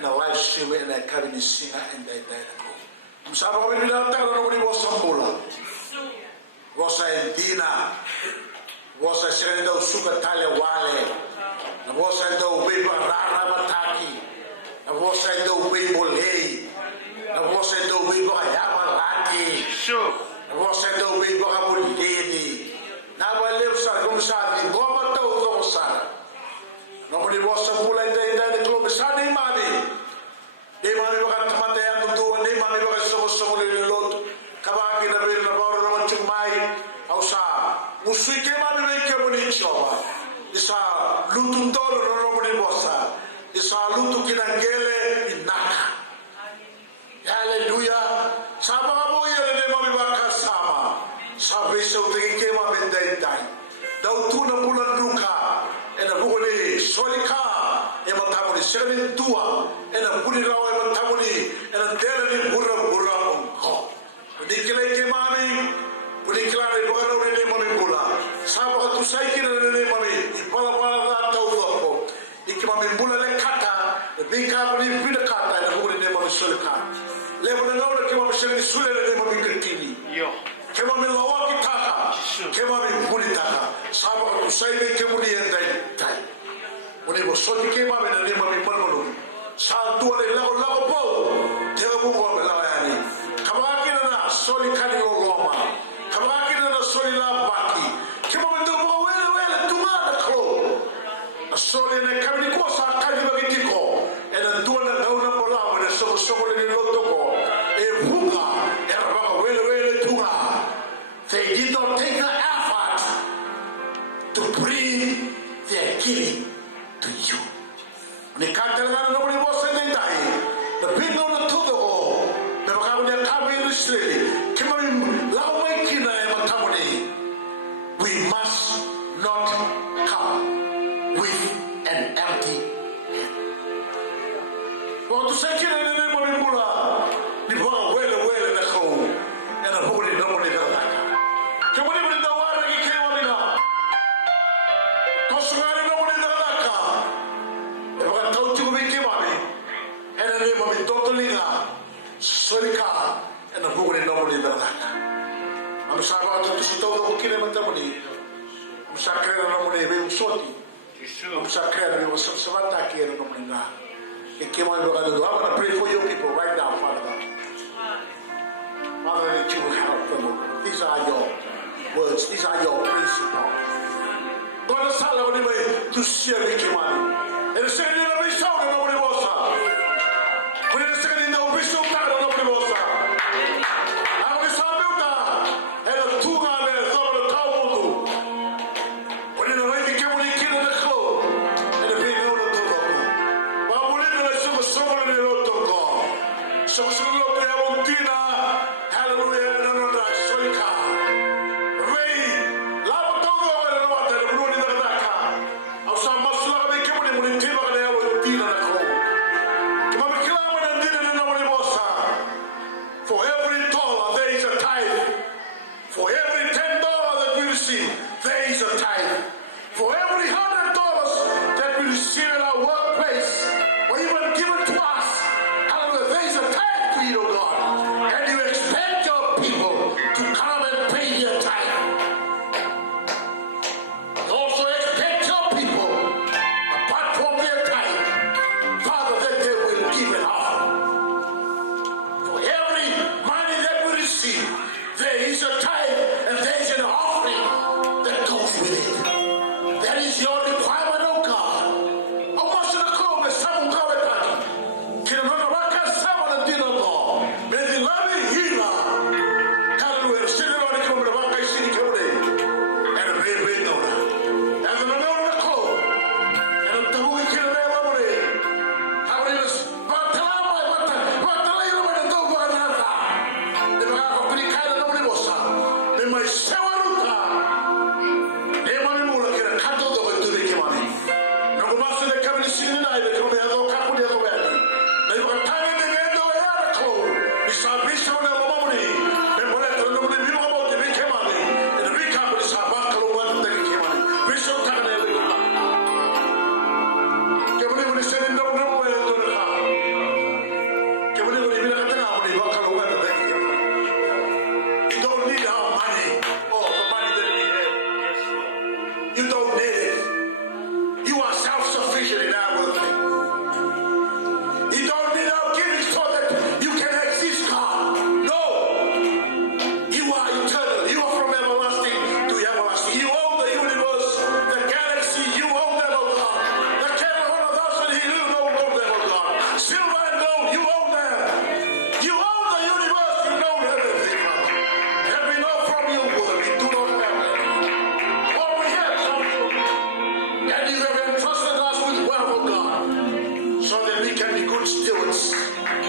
na live stream na kabini singa and dai ko. Musaba ko binata ko mo ni bosang bola. Bosa Dina. Bosa Serenda Usuka Tale Wale. Na vosa e dau bei ba rara mataki. Na vosa e dau bei bolei. Na vosa e dau bei ba yama lati. Na vosa e dau bei ba boleni. Na valeu sa como sabe, goma tau do sara. Na moni vosa pula ida de clube sa nem mami. Nei mami ba kamate ya tu nei mami ba so le loto. Kabaki na ver na bora na chumai. Au sa musui ke mami nei ke boni choba. Isa lutu tolo no moni vosa. Isa lutu kinangele inaka. Hallelujah. Sama mo yele ne mami ba kasama. Sabe se o te ke mami dai dai. Dau tu na bulan duka. Ena bukole solika. Ema tamoni seven tua. Ena buni rawa ema tamoni. Ena tela ni burra unko. Dikile ke mami. Dikila ni bukala uri ne mami bula. Saba tu saiki ne mami. Pala da tau doko. Ikimami bula le kata. Bika buni bida kata. Ena bukole ne mami solika. Lebo na naura ke mami sele sule ne mami kritini. Yo. Ke mami lawa ki taka. Ke mami buni taka. Saba tu saiki ke muni endai tai. Muni bo soti ke mami na ne mami malmalu. Sa tua le lago po. Tega buko me lawa yani. Kabaki na soli kani o Roma. Kabaki na soli la baki. Ke mami do bo wele tuma na klo. A soli ne kami ko sa kani ba kitiko. Ena tua na dauna pola na so le loto ko. E buka e ba wele tuma. They did not take the effort to bring their killing to you. Ni katalan na mo ni boss na dai. The people na todo ko. Na baka mo na kabe ni sile. Kimari laway kina e matamoni. We must not come with an empty hand. Waktu saya kira ni mo ni mula. Di bawah wele na ko. Ena bukuli na mo ni dala. Kimari mo ni dawar lagi kaya mo na. Kosungari na mo ni dala ka. Ewa tau tiku biki mami. Ena ni mami totolinga. Solika. Ena bukuli na mo ni dala ka. Mami sago atu tu sitau na kukine matamoni. Mami sakre na mo ni beu soti. Mami sakre na mo sabata kira na mo ni nga. Ikimani baka do. I want to pray for your people right now, Father. Father, that you will help them. These are your words. These are your principles. God has allowed me to share with you, man. And the second in the bishop, and nobody was. When the second in the bishop, nobody was. I will say, and the two are there, so the tower. When the lady came when he killed the clothes, and the big no to go. But when the so in the road to go. So hallelujah, and another solika. Ray, lava togo, and water, the blue in the back. I saw Masla make him when he came out there with Tina at home. Kimamakilama and dinner and nobody was. For every dollar, there is a tithe. For every $10 that we receive, there is a tithe. For every $100 that we receive in our workplace, or even given to us, hallelujah, there is a tithe to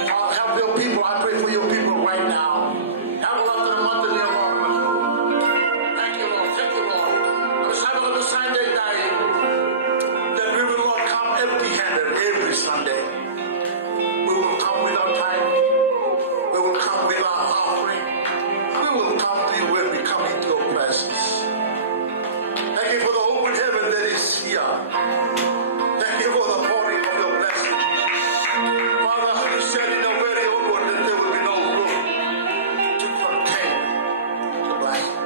Father, help your people. I pray for your people right now. Help us after the month of the Lord. Thank you, Lord. Thank you, Lord. I'm Sabbath on the Sunday night that we will not come empty-handed every Sunday. We will come with our time. We will come with our offering. We will come to you when we come into your presence. Thank you for the open heaven that is here. Thank you for the pouring of your blessing. Father, you said in the very own word that there will be no room to contain the blessing.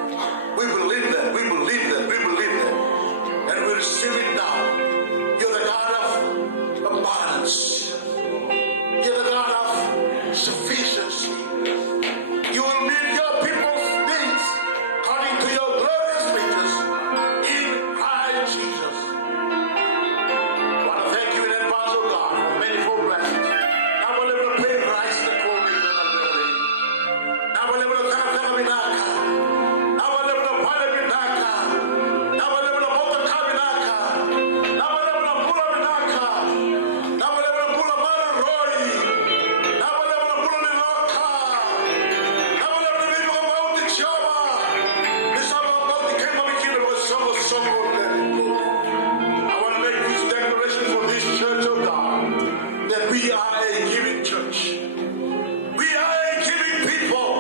We believe that. We believe that. We believe that. And we receive it now. You're the God of abundance. You're the God of sufficiency. You will meet your people's needs according to your glorious riches in Christ Jesus. I want to thank you in advance, O God, for manifold blessings. Now we'll able to pay Christ the glory and the glory. Now we'll able to come to Minaka. Now we'll able to Pala Minaka. Now we'll able to Motaka Minaka. Now we'll able to Pula Minaka. Now we'll able to Pula Mara Rory. Now we'll able to Pula Minaka. Now we'll able to be about the Chama. This is about the King of the Kingdom of some of them. I want to make this declaration for this church of God that we are a giving church. We are a giving people.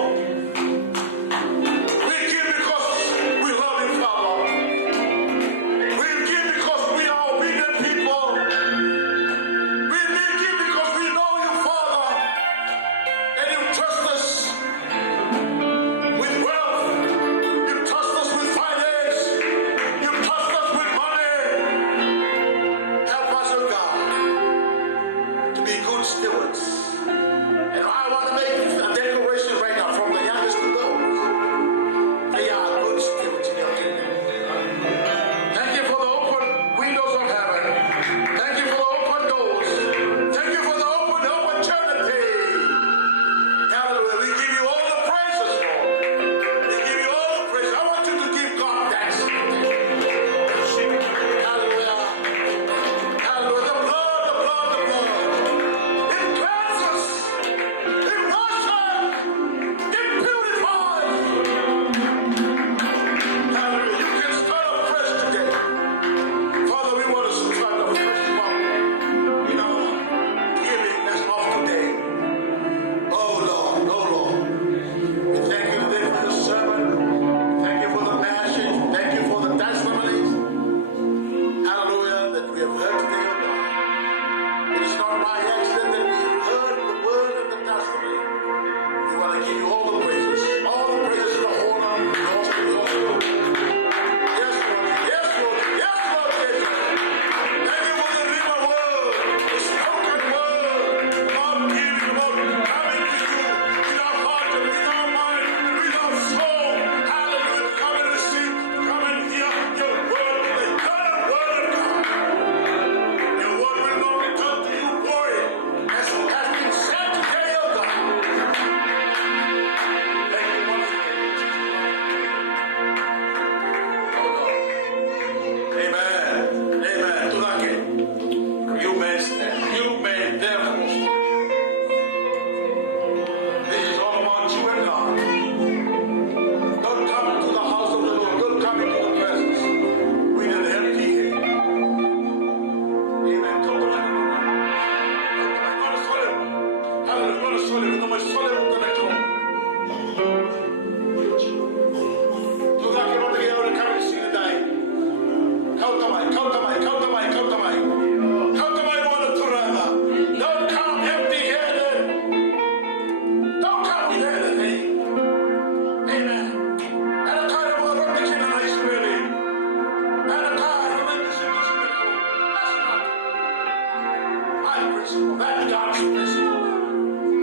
We give because we love you, Father. We give because we are obedient people. We give because we know you, Father. And you trust us with wealth. You trust us with finance. You trust us with money. Help us, oh God, to be good stewards. And I want to make a declaration right now from the youngest to those. They are good stewards in your kingdom. Thank you for the open windows of heaven. Thank you for the open doors. Thank you for the open opportunity. Hallelujah. We give you all the praises, Lord. We give you all the praise. I want you to give God thanks. Hallelujah. Hallelujah. The blood, the blood, the blood. It cleanses. It washes. It purifies. Hallelujah. You can start afresh today. Father, we want to start afresh. You know, giving that's off today. Oh Lord, oh Lord. We thank you today for the sermon. Thank you for the passion. Thank you for the testimonies. Hallelujah, that we have heard today, oh God. It is not by accident that we have heard the word and the testimony. We want to give you all the praises. All the praises to the whole of the Lord. Yes, Lord. Yes, Lord. Yes, Lord. Jesus. Thank you for the living word, the spoken word. Lord, give you, Lord, coming to you with our heart and with our mind and with our soul. Hallelujah. Come and receive, come and hear your word, the eternal word of God. Your word will not return to you void, as has been said today, O God. Thank you once again. Oh Lord. Amen. Amen. Tunake. You may stand. You may therefore stand. This is all about you and God. Don't come into the house of the Lord. Don't come into the presence with an empty hand. Amen. Come to my Hallelujah. No más solo un derecho. Tunake no te quiero dejar sin dai. Kautamai. Kautamai wala turana. Don't come empty-handed. Don't come with anything. Amen. And a kind of a rock in a nice way. And a kind of a that's not my principle. That's God's principle.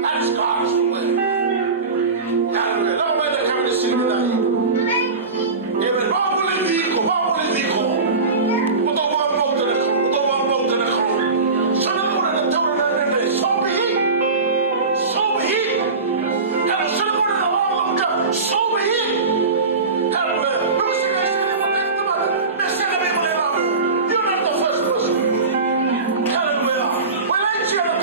That's God's way. Hallelujah. Don't let them come to see tonight. Amen. Vamos dico. You're not the first person. Hallelujah. When I cheer the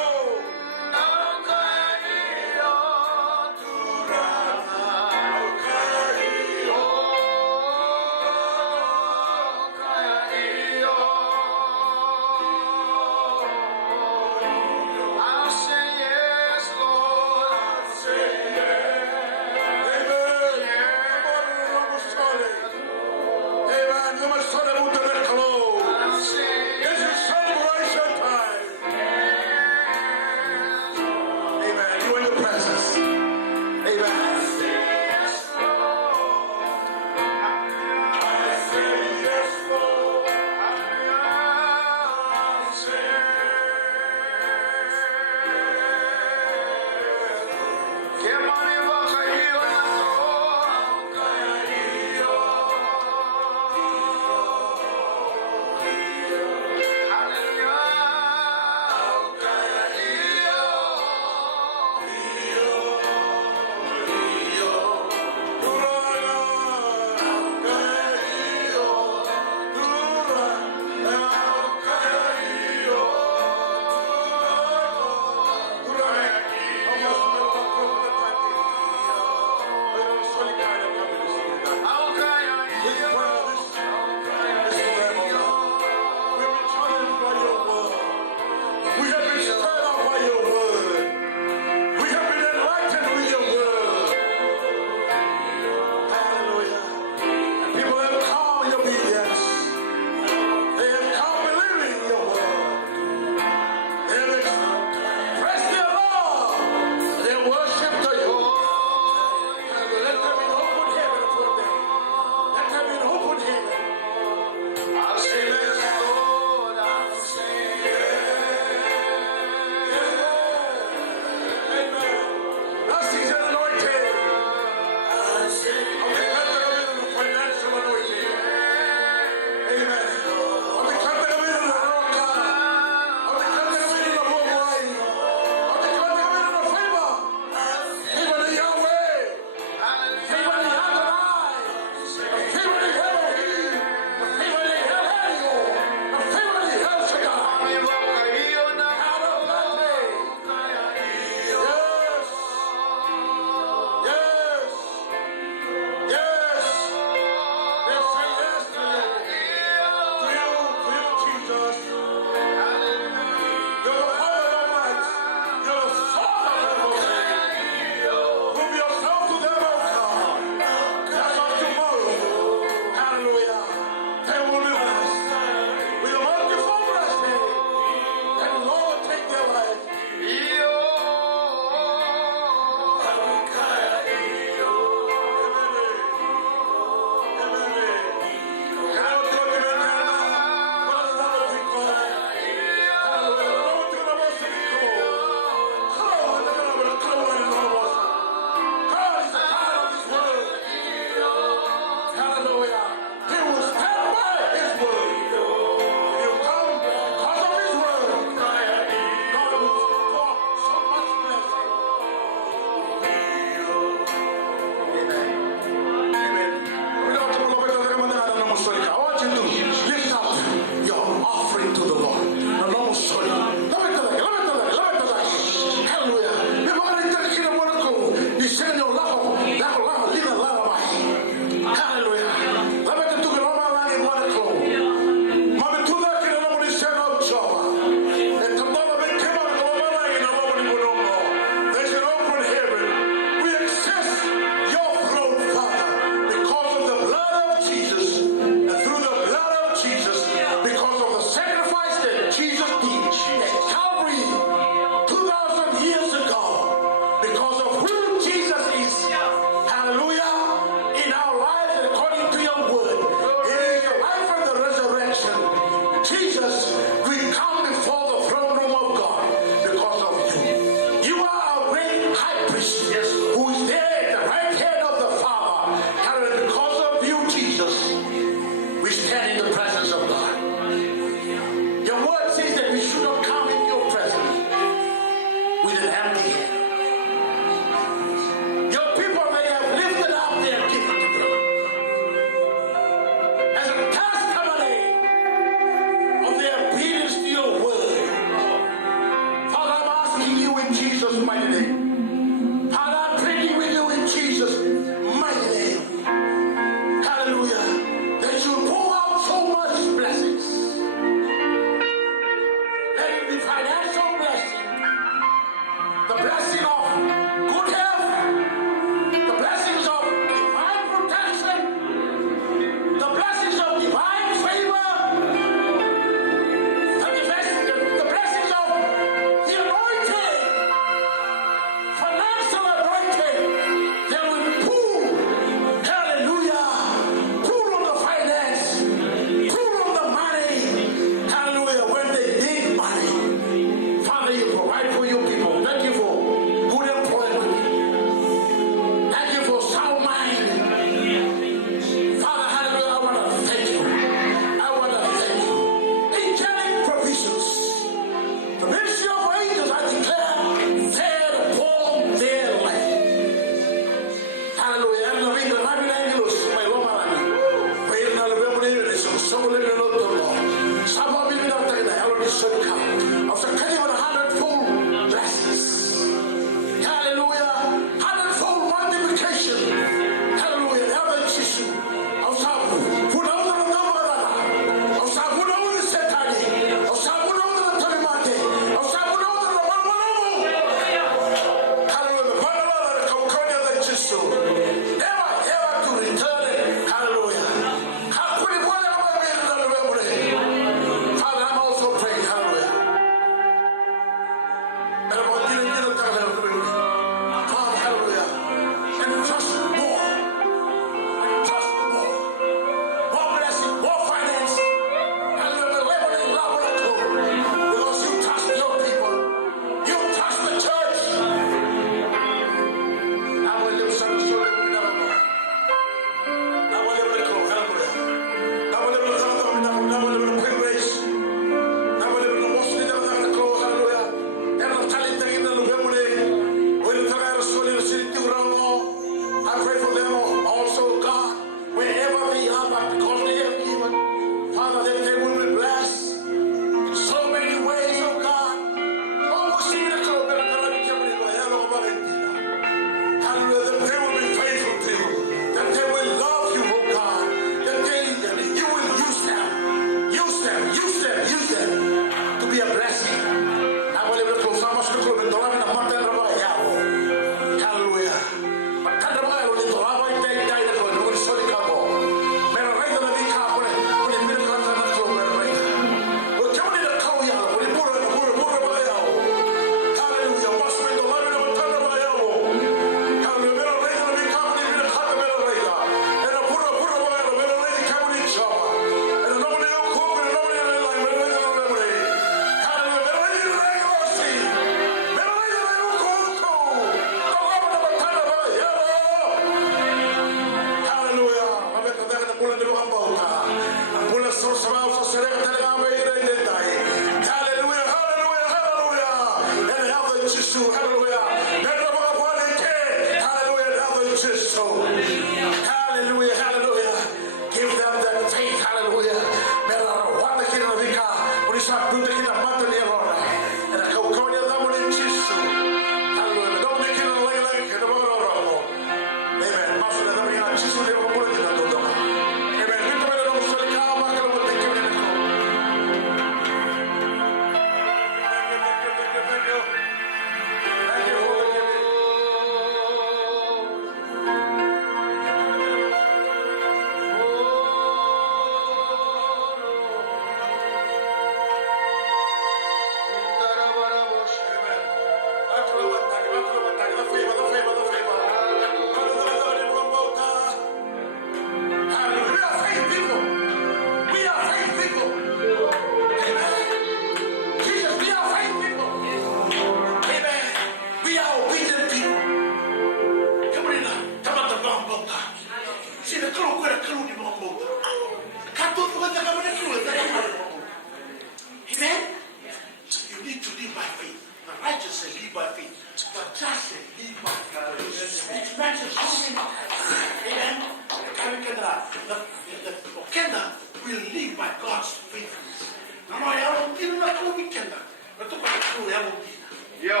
Kenda will live by God's faithfulness. Nama yang mungkin nak kau Kenda, betul pada kau yang mungkin. Yo.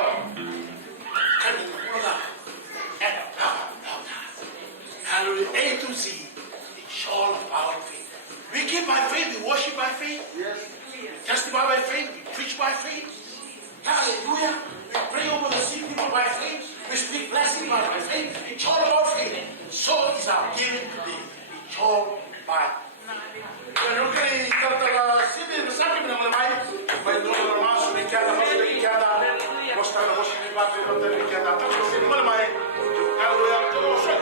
Kenda mula, and the power of God. Hallelujah. A to Z, it's all about faith. We give by faith, we worship by faith. Yes. We testify by faith, we preach by faith. Hallelujah. We pray over the sick people by faith. We speak blessing by faith. It's all about faith. So is our giving today. It's all by faith. Kalau kini kata sini besar kita nak main, main dulu masuk ni kita mostrar a voce di battere non te ne chieda tanto se non mai. Allora, tu so.